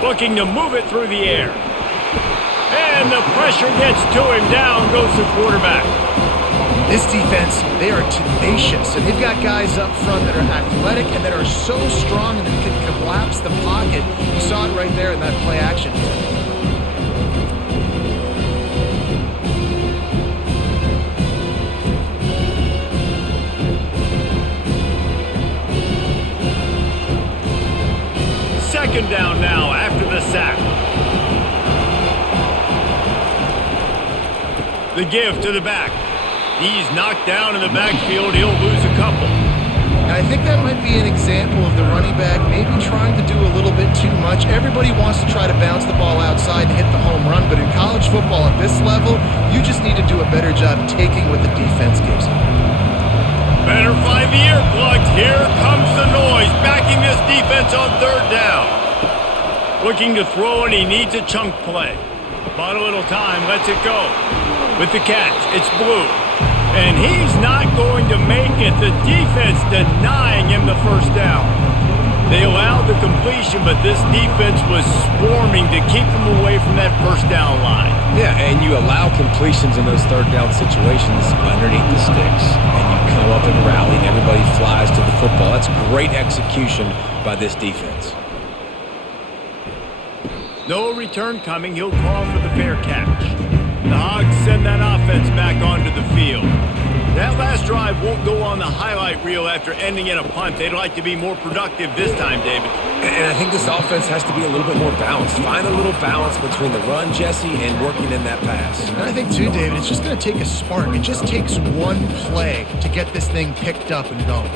Looking to move it through the air. And the pressure gets to him. Down goes the quarterback. This defense, they are tenacious, and they've got guys up front that are athletic and that are so strong and that can collapse the pocket. You saw it right there in that play action. Second down now after the sack. The give to the back. He's knocked down in the backfield. He'll lose a couple. And I think that might be an example of the running back maybe trying to do a little bit too much. Everybody wants to try to bounce the ball outside and hit the home run, but in college football at this level, you just need to do a better job taking what the defense gives you. Better find the earplugs. Here comes the noise. Backing this defense on 3rd down. Looking to throw, and he needs a chunk play. Bought a little time. Lets it go. With the catch, it's Blue. And he's not going to make it. The defense denying him the 1st down. They allowed the completion, but this defense was swarming to keep them away from that 1st down line. Yeah, and you allow completions in those 3rd down situations underneath the sticks, and you come up and rally, and everybody flies to the football. That's great execution by this defense. No return coming. He'll call for the fair catch. The Hogs send that offense back onto the field. That last drive won't go on the highlight reel after ending in a punt. They'd like to be more productive this time, David. And I think this offense has to be a little bit more balanced. Find a little balance between the run, Jesse, and working in that pass. And I think, too, David, it's just going to take a spark. It just takes one play to get this thing picked up and going.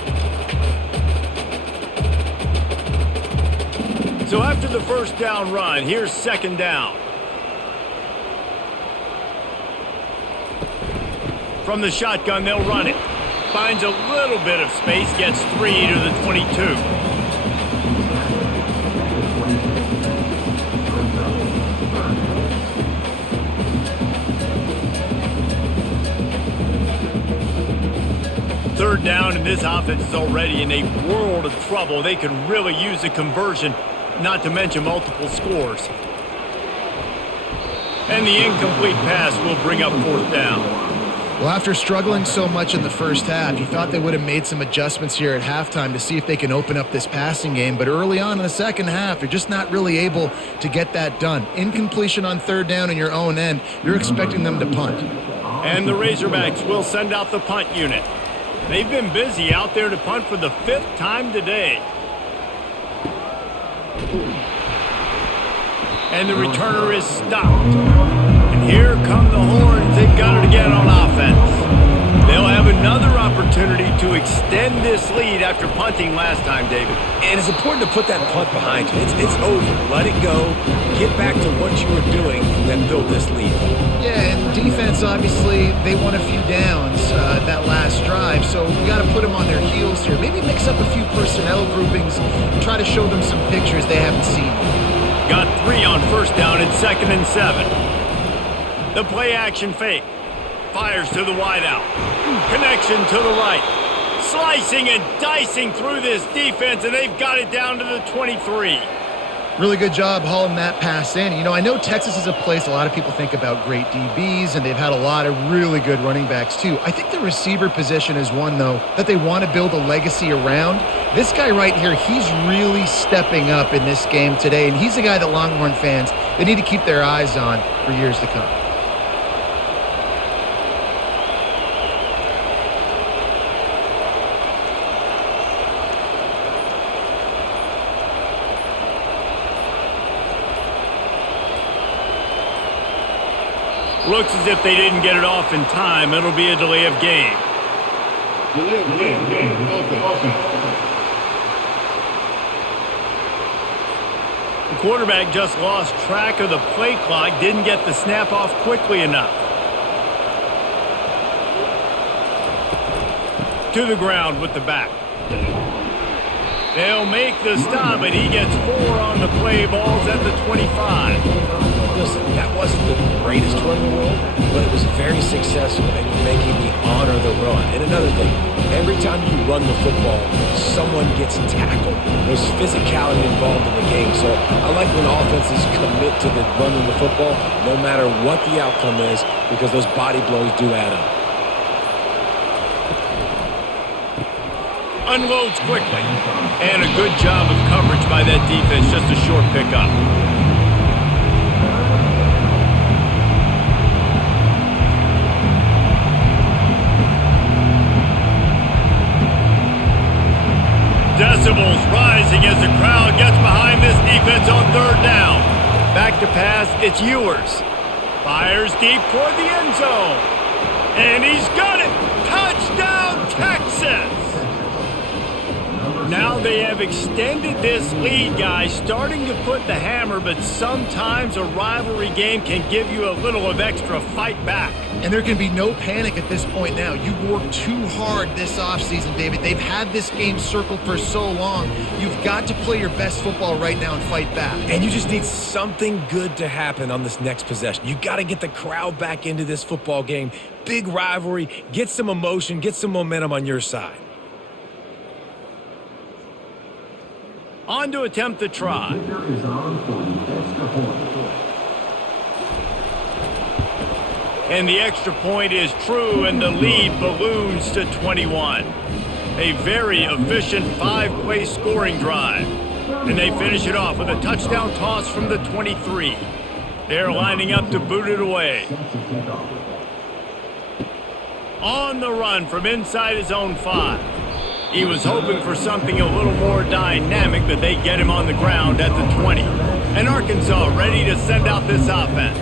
So after the 1st down run, here's 2nd down. From the shotgun, they'll run it. Finds a little bit of space, gets 3 to the 22. Third down, and this offense is already in a world of trouble. They could really use a conversion, not to mention multiple scores. And the incomplete pass will bring up 4th down. Well, after struggling so much in the first half, you thought they would have made some adjustments here at halftime to see if they can open up this passing game. But early on in the second half, you're just not really able to get that done. Incompletion on 3rd down in your own end, you're expecting them to punt. And the Razorbacks will send out the punt unit. They've been busy out there to punt for the 5th time today. And the returner is stopped. And here come the horns. They've got it again on offense. They'll have another opportunity to extend this lead after punting last time, David. And it's important to put that punt behind you. It's over. Let it go. Get back to what you were doing that built this lead. Yeah, and defense, obviously, they won a few downs that last drive, so we got to put them on their heels here. Maybe mix up a few personnel groupings and try to show them some pictures they haven't seen. Got 3 on 1st down and 2nd and 7. The play action fake. Fires to the wideout. Connection to the right. Slicing and dicing through this defense, and they've got it down to the 23. Really good job hauling that pass in. You know, I know Texas is a place a lot of people think about great DBs, and they've had a lot of really good running backs too. I think the receiver position is one, though, that they want to build a legacy around. This guy right here, he's really stepping up in this game today, and he's a guy that Longhorn fans, they need to keep their eyes on for years to come. Looks as if they didn't get it off in time. It'll be a delay of game. Delay of game. Offense. The quarterback just lost track of the play clock, didn't get the snap off quickly enough. To the ground with the back. They'll make the stop, and he gets 4 on the play. Balls at the 25. Listen, that wasn't the greatest run in the world, but it was very successful, and you're making me honor the run. And another thing, every time you run the football, someone gets tackled. There's physicality involved in the game, so I like when offenses commit to the running the football, no matter what the outcome is, because those body blows do add up. Unloads quickly. And a good job of coverage by that defense, just a short pickup. Decibels rising as the crowd gets behind this defense on 3rd down. Back to pass, it's Ewers. Fires deep toward the end zone. And he's got it! Touchdown, Texas! Now they have extended this lead, guys, starting to put the hammer, but sometimes a rivalry game can give you a little of extra fight back. And there can be no panic at this point now. You've worked too hard this offseason, David. They've had this game circled for so long. You've got to play your best football right now and fight back. And you just need something good to happen on this next possession. You got to get the crowd back into this football game. Big rivalry. Get some emotion. Get some momentum on your side. On to attempt the try. And the extra point is true, and the lead balloons to 21. A very efficient 5-play scoring drive. And they finish it off with a touchdown toss from the 23. They're lining up to boot it away. On the run from inside his own 5. He was hoping for something a little more dynamic, but they get him on the ground at the 20. And Arkansas ready to send out this offense.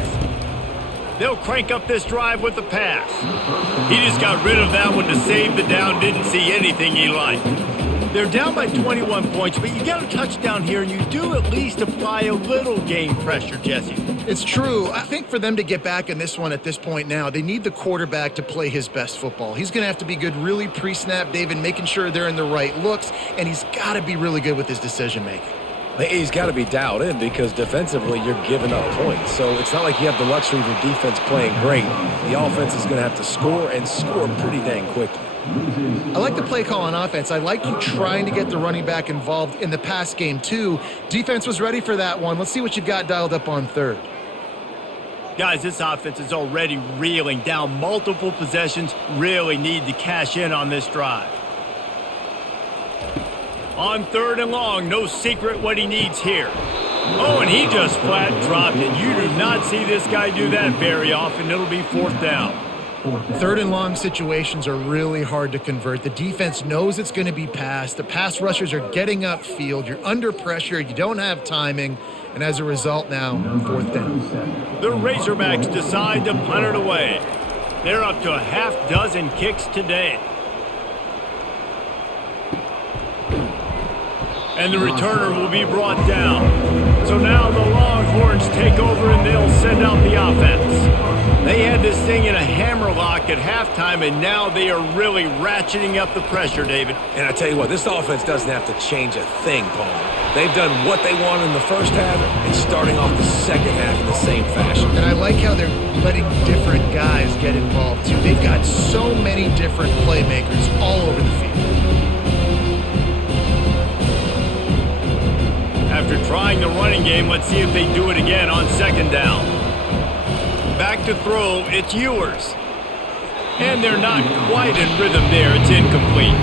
They'll crank up this drive with the pass. He just got rid of that one to save the down, didn't see anything he liked. They're down by 21 points, but you get a touchdown here, and you do at least apply a little game pressure, Jesse. It's true. I think for them to get back in this one at this point now, they need the quarterback to play his best football. He's going to have to be good really pre-snap, David, making sure they're in the right looks, and he's got to be really good with his decision-making. He's got to be dialed in because defensively you're giving up points. So it's not like you have the luxury of your defense playing great. The offense is going to have to score and score pretty dang quickly. I like the play call on offense. I like you trying to get the running back involved in the pass game too. Defense was ready for that one. Let's see what you've got dialed up on 3rd. Guys, this offense is already reeling down multiple possessions. Really need to cash in on this drive. On 3rd and long, no secret what he needs here. Oh, and he just flat dropped it. You do not see this guy do that very often. It'll be 4th down. 3rd and long situations are really hard to convert. The defense knows it's going to be passed. The pass rushers are getting upfield. You're under pressure. You don't have timing. And as a result now, 4th down. The Razorbacks decide to punt it away. They're up to a half dozen kicks today. And the returner will be brought down. So now the Longhorns take over and they'll send out the offense. They had this thing in a hammerlock at halftime, and now they are really ratcheting up the pressure, David. And I tell you what, this offense doesn't have to change a thing, Paul. They've done what they wanted in the first half and starting off the second half in the same fashion. And I like how they're letting different guys get involved, too. They've got so many different playmakers all over the field. After trying the running game, let's see if they do it again on 2nd down. Back to throw, it's Ewers. And they're not quite in rhythm there. It's incomplete.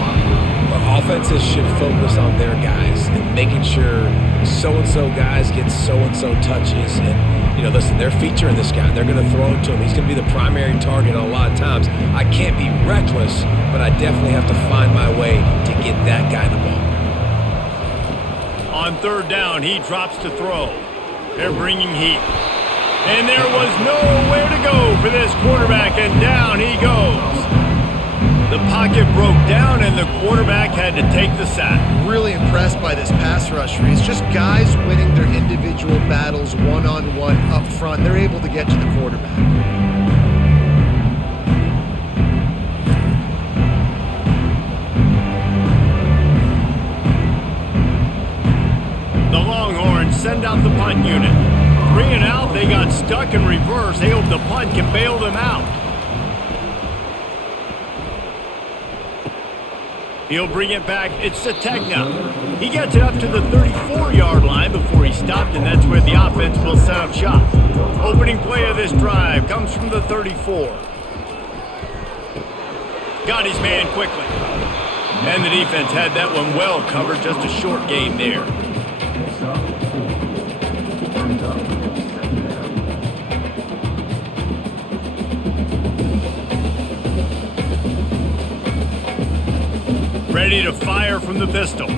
But offenses should focus on their guys and making sure so-and-so guys get so-and-so touches. And, listen, they're featuring this guy. They're going to throw it to him. He's going to be the primary target a lot of times. I can't be reckless, but I definitely have to find my way to get that guy the ball. On 3rd down, he drops to throw. They're bringing heat. And there was nowhere to go for this quarterback, and down he goes. The pocket broke down, and the quarterback had to take the sack. Really impressed by this pass rush. It's just guys winning their individual battles one-on-one up front. They're able to get to the quarterback. The Longhorns send out the punt unit. 3 and out, they got stuck in reverse. They hope the punt can bail them out. He'll bring it back. It's Sategna. He gets it up to the 34-yard line before he stopped, and that's where the offense will set up shop. Opening play of this drive comes from the 34. Got his man quickly. And the defense had that one well covered. Just a short game there. Ready to fire from the pistol.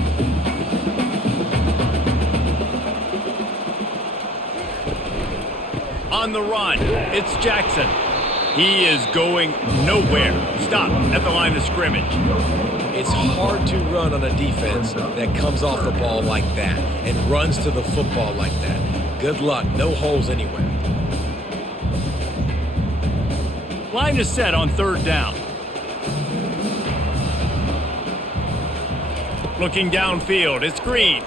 On the run, it's Jackson. He is going nowhere. Stop at the line of scrimmage. It's hard to run on a defense that comes off the ball like that and runs to the football like that. Good luck. No holes anywhere. Line is set on 3rd down. Looking downfield, it's Green.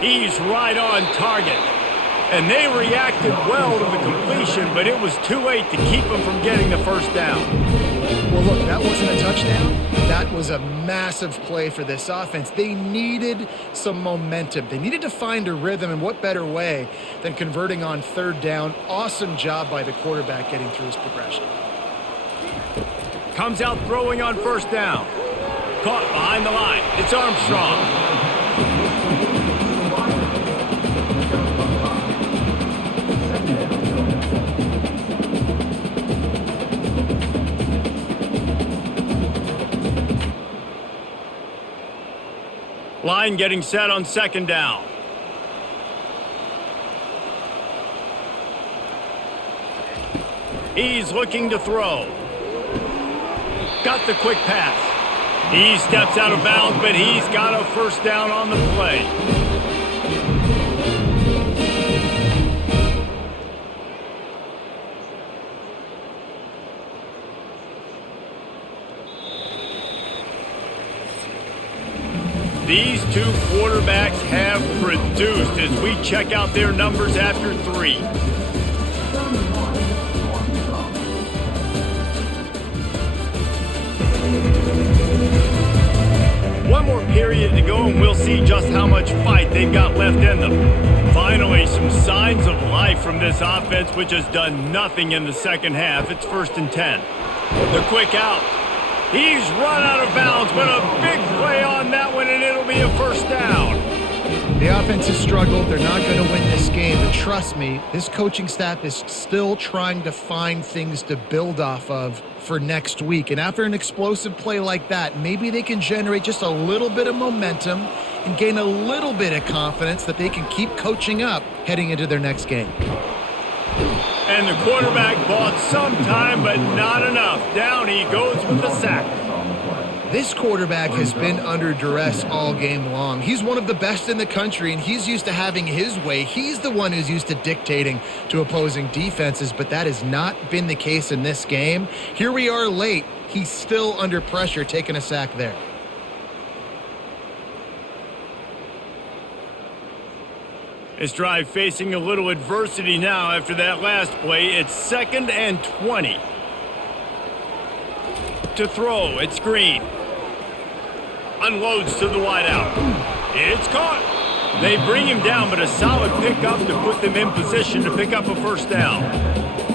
He's right on target. And they reacted well to the completion, but it was too late to keep him from getting the 1st down. Well, look, that wasn't a touchdown. That was a massive play for this offense. They needed some momentum. They needed to find a rhythm, and what better way than converting on 3rd down. Awesome job by the quarterback getting through his progression. Comes out throwing on 1st down. Caught behind the line. It's Armstrong. Line getting set on 2nd down. He's looking to throw. Got the quick pass. He steps out of bounds, but he's got a 1st down on the play. These two quarterbacks have produced as we check out their numbers after 3. One more period to go, and we'll see just how much fight they've got left in them. Finally, some signs of life from this offense, which has done nothing in the second half. It's 1st and 10. The quick out. He's run out of bounds, but a big play on that one, and it'll be a 1st down. The offense has struggled. They're not going to win this game. But trust me, this coaching staff is still trying to find things to build off of for next week. And after an explosive play like that, maybe they can generate just a little bit of momentum and gain a little bit of confidence that they can keep coaching up heading into their next game. And the quarterback bought some time, but not enough. Down he goes with the sack. This quarterback has been under duress all game long. He's one of the best in the country, and he's used to having his way. He's the one who's used to dictating to opposing defenses, but that has not been the case in this game. Here we are late. He's still under pressure, taking a sack there. This drive facing a little adversity now after that last play. It's 2nd and 20. To throw, it's Green. Unloads to the wideout. It's caught. They bring him down, but a solid pickup to put them in position to pick up a 1st down.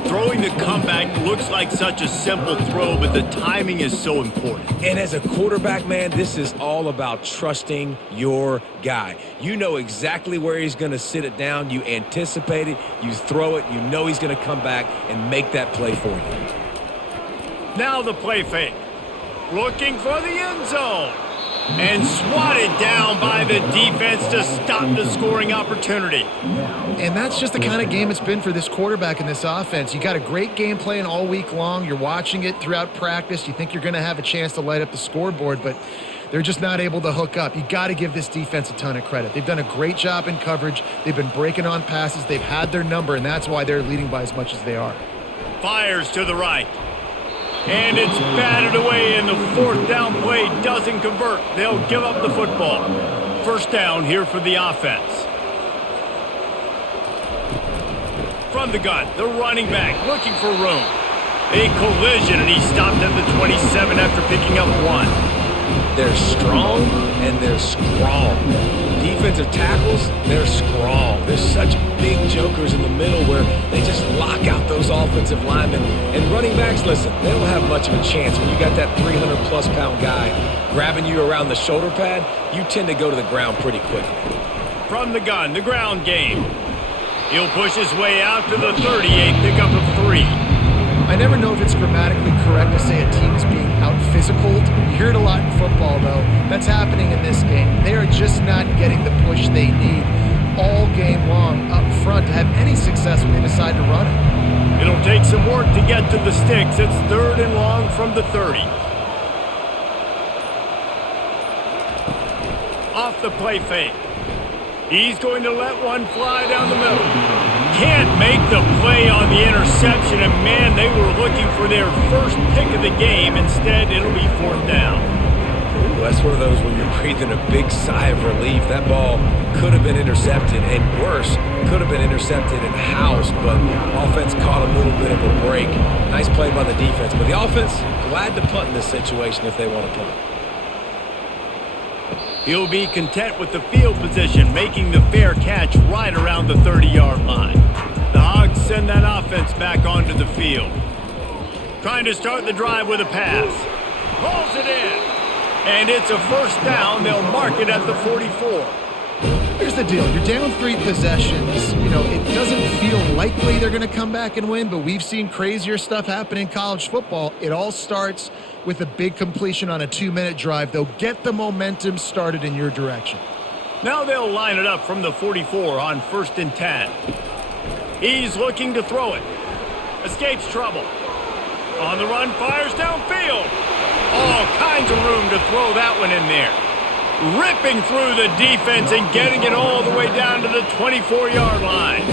Throwing the comeback looks like such a simple throw, but the timing is so important. And as a quarterback, man, this is all about trusting your guy. You know exactly where he's going to sit it down. You anticipate it. You throw it. You know he's going to come back and make that play for you. Now the play fake. Looking for the end zone. And swatted down by the defense to stop the scoring opportunity. And that's just the kind of game it's been for this quarterback in this offense. You got a great game plan all week long. You're watching it throughout practice. You think you're going to have a chance to light up the scoreboard, but they're just not able to hook up. You got to give this defense a ton of credit. They've done a great job in coverage. They've been breaking on passes. They've had their number, and that's why they're leading by as much as they are. Fires to the right. And it's batted away, and the 4th down play doesn't convert. They'll give up the football. 1st down here for the offense. From the gun, the running back looking for room. A collision, and he stopped at the 27 after picking up 1. They're strong, and they're strong. Defensive tackles, they're strong. There's such big jokers in the middle where they just lock out those offensive linemen. And running backs, listen, they don't have much of a chance. When you got that 300-plus pound guy grabbing you around the shoulder pad, you tend to go to the ground pretty quickly. From the gun, the ground game. He'll push his way out to the 38, pick up a 3. I never know if it's grammatically correct to say a team is being out-physicaled. You hear it a lot in football, though. That's happening in this game. They are just not getting the push they need all game long up front to have any success when they decide to run it. It'll take some work to get to the sticks. It's 3rd and long from the 30. Off the play fake. He's going to let one fly down the middle. Can't make the play on the interception, and man, they were looking for their first pick of the game. Instead, it'll be 4th down. Ooh, that's one of those where you're breathing a big sigh of relief. That ball could have been intercepted, and worse, could have been intercepted and housed, but offense caught a little bit of a break. Nice play by the defense, but the offense glad to punt in this situation if they want to punt. He'll be content with the field position, making the fair catch right around the 30-yard line. The Hogs send that offense back onto the field. Trying to start the drive with a pass. Pulls it in. And it's a 1st down. They'll mark it at the 44. Here's the deal. You're down 3 possessions. You know, it doesn't feel likely they're going to come back and win, but we've seen crazier stuff happen in college football. It all starts with a big completion on a 2-minute drive. They'll get the momentum started in your direction. Now they'll line it up from the 44 on 1st and 10. He's looking to throw it. Escapes trouble. On the run, fires downfield. All kinds of room to throw that one in there. Ripping through the defense and getting it all the way down to the 24-yard line.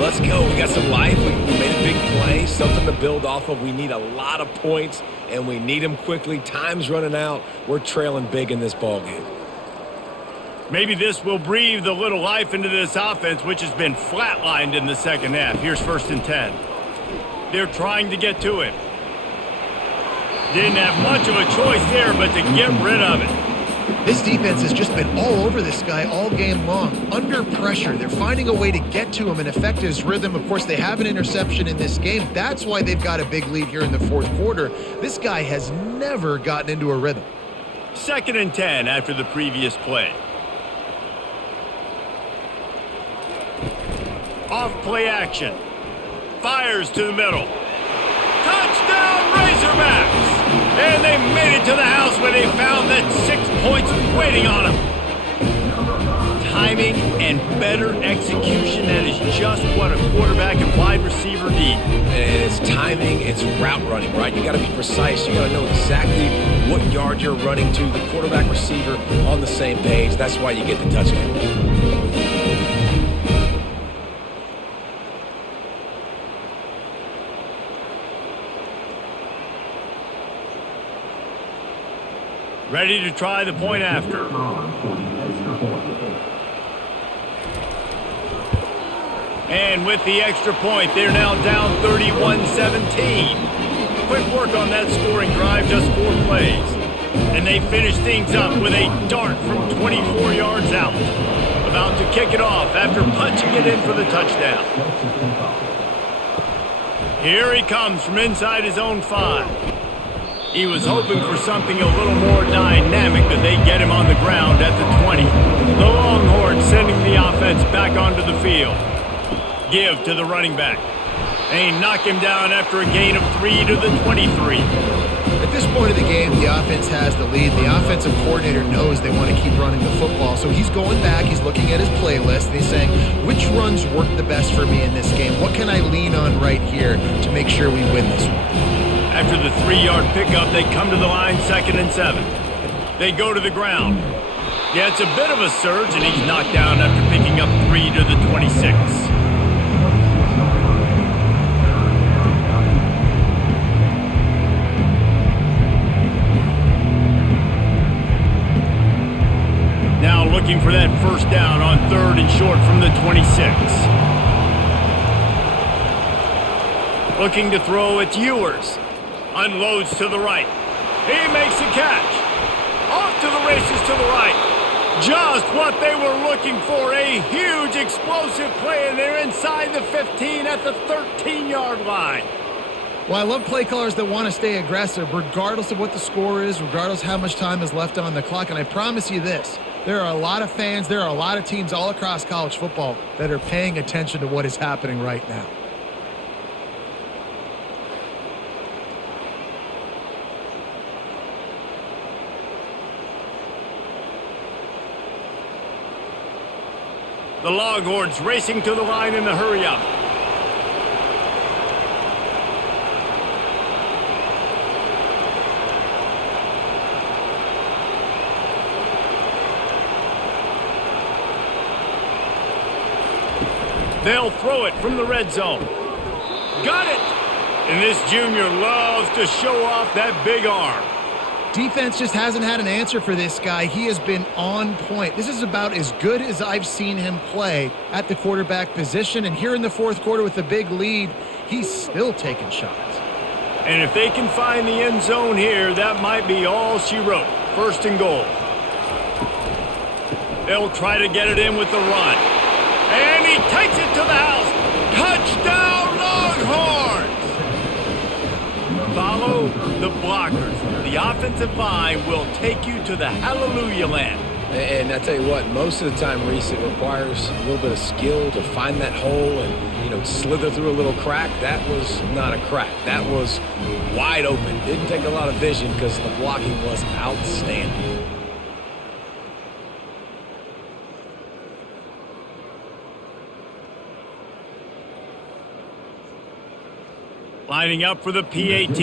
Let's go. We got some life. We made a big play, something to build off of. We need a lot of points, and we need them quickly. Time's running out. We're trailing big in this ball game. Maybe this will breathe a little life into this offense, which has been flatlined in the second half. Here's 1st and 10. They're trying to get to him. Didn't have much of a choice there, but to get rid of it. This defense has just been all over this guy all game long. Under pressure, they're finding a way to get to him and affect his rhythm. Of course, they have an interception in this game. That's why they've got a big lead here in the fourth quarter. This guy has never gotten into a rhythm. 2nd and 10 after the previous play. Off play action. Fires to the middle. Touchdown Razorbacks! And they made it to the house where they found that 6 points waiting on them. Timing and better execution, that is just what a quarterback and wide receiver need. And it's timing, it's route running, right? You got to be precise. You got to know exactly what yard you're running to. The quarterback receiver on the same page. That's why you get the touchdown. Ready to try the point after. And with the extra point, they're now down 31-17. Quick work on that scoring drive, just 4 plays. And they finish things up with a dart from 24 yards out. About to kick it off after punching it in for the touchdown. Here he comes from inside his own 5. He was hoping for something a little more dynamic, but they get him on the ground at the 20. The Longhorns sending the offense back onto the field. Give to the running back. They knock him down after a gain of 3 to the 23. At this point of the game, the offense has the lead. The offensive coordinator knows they want to keep running the football, so he's going back, he's looking at his playlist, and he's saying, which runs work the best for me in this game? What can I lean on right here to make sure we win this one? After the 3-yard pickup, they come to the line 2nd and 7. They go to the ground. Yeah, it's a bit of a surge, and he's knocked down after picking up 3 to the 26. Now looking for that first down on 3rd and short from the 26. Looking to throw, it's Ewers. Unloads to the right. He makes a catch. Off to the races to the right. Just what they were looking for. A huge explosive play, and they're inside the 15 at the 13-yard line. Well, I love play callers that want to stay aggressive, regardless of what the score is, regardless how much time is left on the clock. And I promise you this, there are a lot of fans, there are a lot of teams all across college football that are paying attention to what is happening right now. The Longhorns racing to the line in the hurry-up. They'll throw it from the red zone. Got it! And this junior loves to show off that big arm. Defense just hasn't had an answer for this guy. He has been on point. This is about as good as I've seen him play at the quarterback position. And here in the fourth quarter with a big lead, he's still taking shots. And if they can find the end zone here, that might be all she wrote. 1st and goal. They'll try to get it in with the run. And he takes it to the house. Touchdown, Longhorns! Follow the blockers. The offensive line will take you to the hallelujah land. And I tell you what, most of the time, Reese, it requires a little bit of skill to find that hole and, slither through a little crack. That was not a crack. That was wide open. Didn't take a lot of vision because the blocking was outstanding. Lining up for the PAT.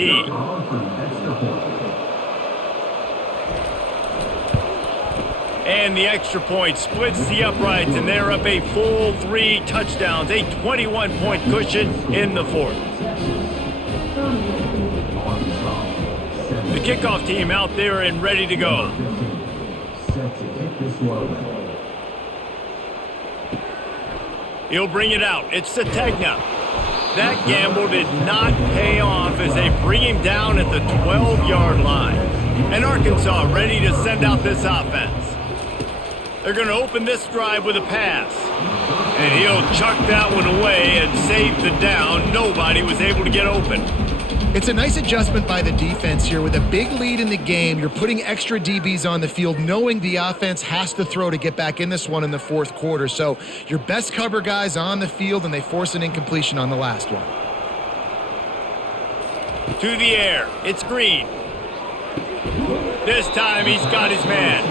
And the extra point splits the uprights, and they're up a full 3 touchdowns, a 21-point cushion in the fourth. The kickoff team out there and ready to go. He'll bring it out. It's Sategna. That gamble did not pay off as they bring him down at the 12-yard line. And Arkansas ready to send out this offense. They're going to open this drive with a pass. And he'll chuck that one away and save the down. Nobody was able to get open. It's a nice adjustment by the defense here. With a big lead in the game, you're putting extra DBs on the field, knowing the offense has to throw to get back in this one in the fourth quarter. So your best cover guys on the field, and they force an incompletion on the last one. To the air. It's Green. This time he's got his man.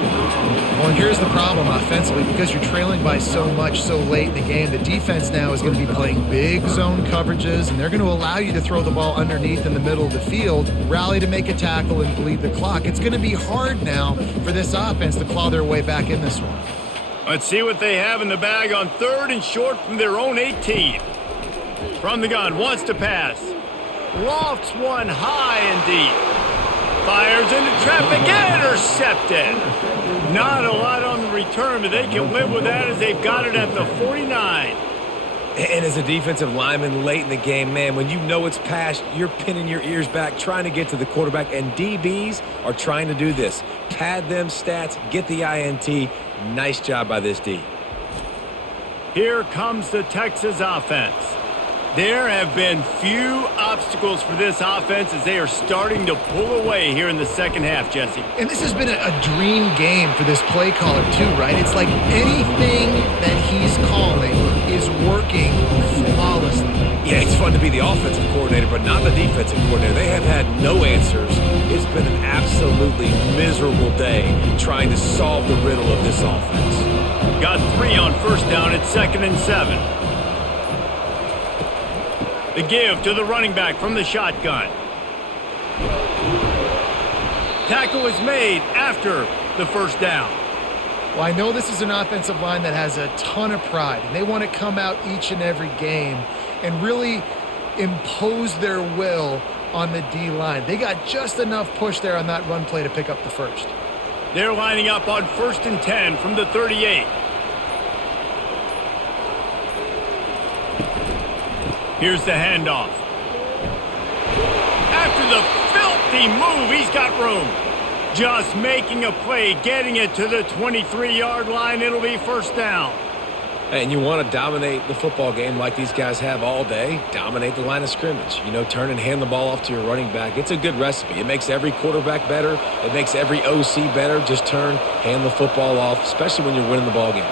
Well, and here's the problem offensively. Because you're trailing by so much so late in the game, the defense now is going to be playing big zone coverages, and they're going to allow you to throw the ball underneath in the middle of the field, rally to make a tackle, and bleed the clock. It's going to be hard now for this offense to claw their way back in this one. Let's see what they have in the bag on 3rd and short from their own 18. From the gun, wants to pass. Lofts one high and deep. Fires into traffic, intercepted. Not a lot on the return, but they can live with that as they've got it at the 49. And as a defensive lineman late in the game, man, when you know it's past, you're pinning your ears back, trying to get to the quarterback, and DBs are trying to do this. Pad them stats, get the INT. Nice job by this D. Here comes the Texas offense. There have been few obstacles for this offense as they are starting to pull away here in the second half, Jesse. And this has been a dream game for this play caller too, right? It's like anything that he's calling is working flawlessly. Yeah, it's fun to be the offensive coordinator, but not the defensive coordinator. They have had no answers. It's been an absolutely miserable day trying to solve the riddle of this offense. Got 3 on first down at 2nd and 7. The give to the running back from the shotgun. Tackle is made after the first down. Well, I know this is an offensive line that has a ton of pride, and they want to come out each and every game and really impose their will on the D-line. They got just enough push there on that run play to pick up the first. They're lining up on 1st and 10 from the 38. Here's the handoff. After the filthy move, he's got room. Just making a play, getting it to the 23-yard line. It'll be first down. And you want to dominate the football game like these guys have all day. Dominate the line of scrimmage. You know, turn and hand the ball off to your running back. It's a good recipe. It makes every quarterback better. It makes every OC better. Just turn, hand the football off, especially when you're winning the ball game.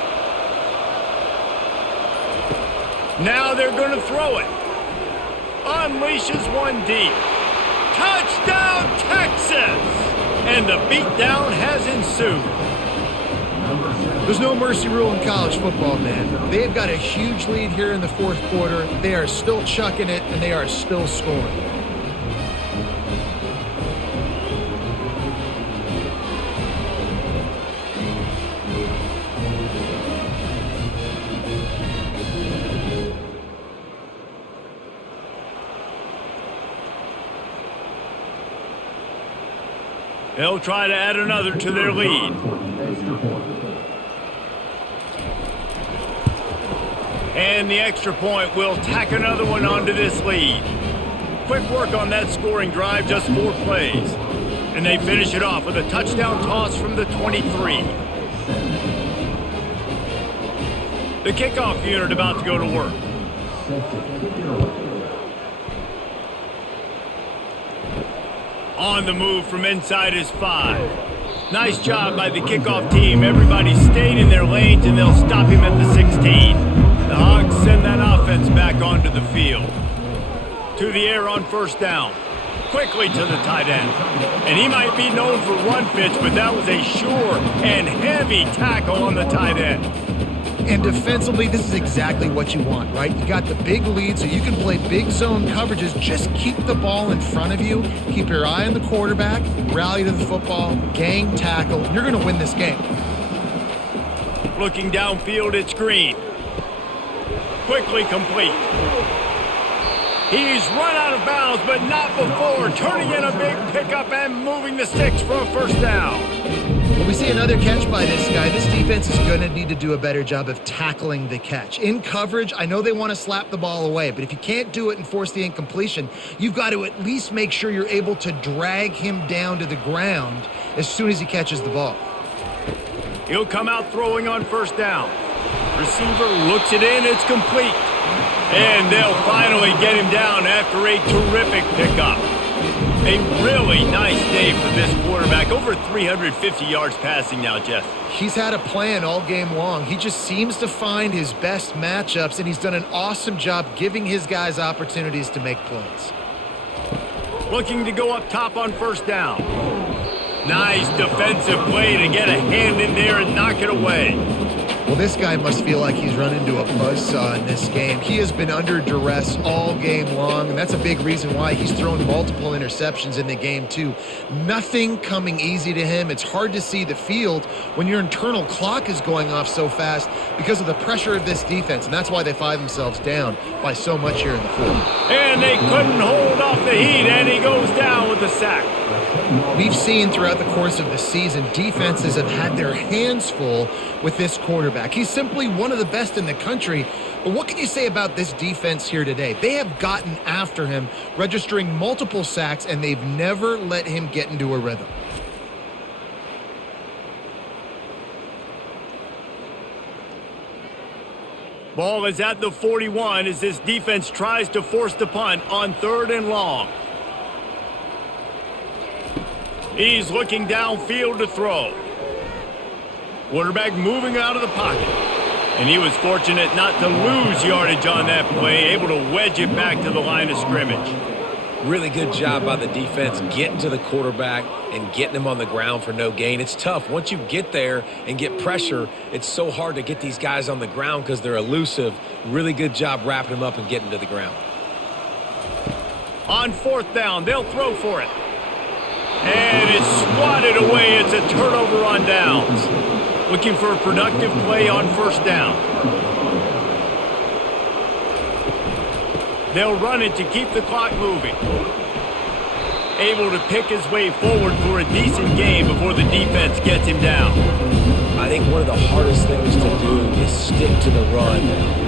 Now they're going to throw it. Unleashes one deep. Touchdown, Texas! And the beatdown has ensued. There's no mercy rule in college football, man. They've got a huge lead here in the fourth quarter. They are still chucking it, and they are still scoring. They'll try to add another to their lead. And the extra point will tack another one onto this lead. Quick work on that scoring drive, just 4 plays. And they finish it off with a touchdown toss from the 23. The kickoff unit about to go to work. On the move from inside his 5. Nice job by the kickoff team. Everybody stayed in their lanes, and they'll stop him at the 16. The Hogs send that offense back onto the field. To the air on first down. Quickly to the tight end. And he might be known for run fits, but that was a sure and heavy tackle on the tight end. And defensively, this is exactly what you want, right? You got the big lead, so you can play big zone coverages. Just keep the ball in front of you. Keep your eye on the quarterback. Rally to the football. Gang tackle. You're going to win this game. Looking downfield, it's Green. Quickly complete. He's run out of bounds, but not before. Turning in a big pickup and moving the sticks for a first down. We see another catch by this guy. This defense is going to need to do a better job of tackling the catch. In coverage, I know they want to slap the ball away, but if you can't do it and force the incompletion, you've got to at least make sure you're able to drag him down to the ground as soon as he catches the ball. He'll come out throwing on first down. Receiver looks it in, it's complete. And they'll finally get him down after a terrific pickup. A really nice day for this quarterback. Over 350 yards passing now, Jeff. He's had a plan all game long. He just seems to find his best matchups, and he's done an awesome job giving his guys opportunities to make plays. Looking to go up top on first down. Nice defensive play to get a hand in there and knock it away. Well, this guy must feel like he's run into a buzzsaw in this game. He has been under duress all game long, and that's a big reason why he's thrown multiple interceptions in the game, too. Nothing coming easy to him. It's hard to see the field when your internal clock is going off so fast because of the pressure of this defense, and that's why they find themselves down by so much here in the fourth. And they couldn't hold off the heat, and he goes down with the sack. We've seen throughout the course of the season, defenses have had their hands full with this quarterback. He's simply one of the best in the country. But what can you say about this defense here today? They have gotten after him, registering multiple sacks, and they've never let him get into a rhythm. Ball is at the 41 as this defense tries to force the punt on 3rd and long. He's looking downfield to throw. Quarterback moving out of the pocket. And he was fortunate not to lose yardage on that play, able to wedge it back to the line of scrimmage. Really good job by the defense getting to the quarterback and getting him on the ground for no gain. It's tough. Once you get there and get pressure, it's so hard to get these guys on the ground because they're elusive. Really good job wrapping them up and getting to the ground. On 4th down, they'll throw for it. And it's swatted away. It's a turnover on downs. Looking for a productive play on 1st down. They'll run it to keep the clock moving. Able to pick his way forward for a decent game before the defense gets him down. I think one of the hardest things to do is stick to the run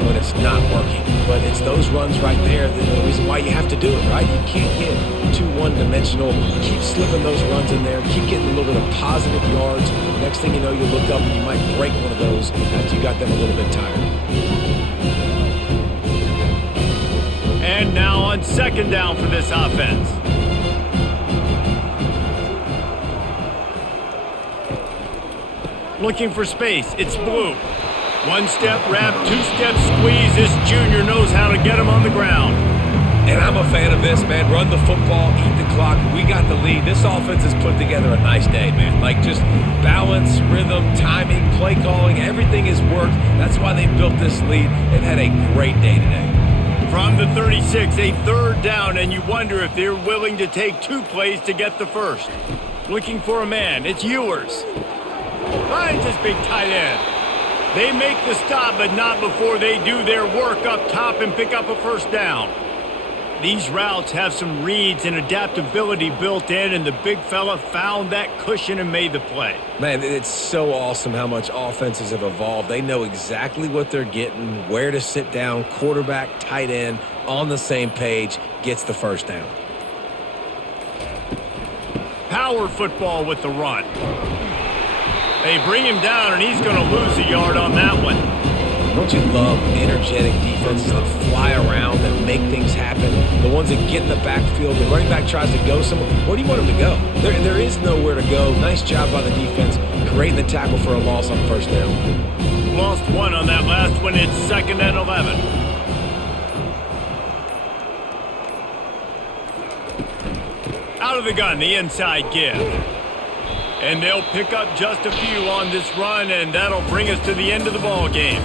when it's not working. But it's those runs right there that are the reason why you have to do it, right? You can't get too one-dimensional. Keep slipping those runs in there. Keep getting a little bit of positive yards. Next thing you know, you look up and you might break one of those after you got them a little bit tired. And now on 2nd down for this offense. Looking for space. It's Blue. 1-step wrap, 2-step squeeze. This junior knows how to get him on the ground. And I'm a fan of this, man. Run the football, eat the clock. We got the lead. This offense has put together a nice day, man. Like just balance, rhythm, timing, play calling. Everything has worked. That's why they built this lead. They've had a great day today. From the 36, a 3rd down, and you wonder if they're willing to take 2 plays to get the first. Looking for a man. It's Ewers. Finds his big tight end. They make the stop, but not before they do their work up top and pick up a 1st down. These routes have some reads and adaptability built in, and the big fella found that cushion and made the play. Man, it's so awesome how much offenses have evolved. They know exactly what they're getting, where to sit down, quarterback, tight end, on the same page, gets the 1st down. Power football with the run. They bring him down, and he's going to lose a yard on that one. Don't you love energetic defenses that fly around, that make things happen? The ones that get in the backfield, the running back tries to go somewhere. Where do you want him to go? There is nowhere to go. Nice job by the defense, creating the tackle for a loss on 1st down. Lost 1 on that last one. It's 2nd and 11. Out of the gun, the inside give. And they'll pick up just a few on this run, and that'll bring us to the end of the ball game.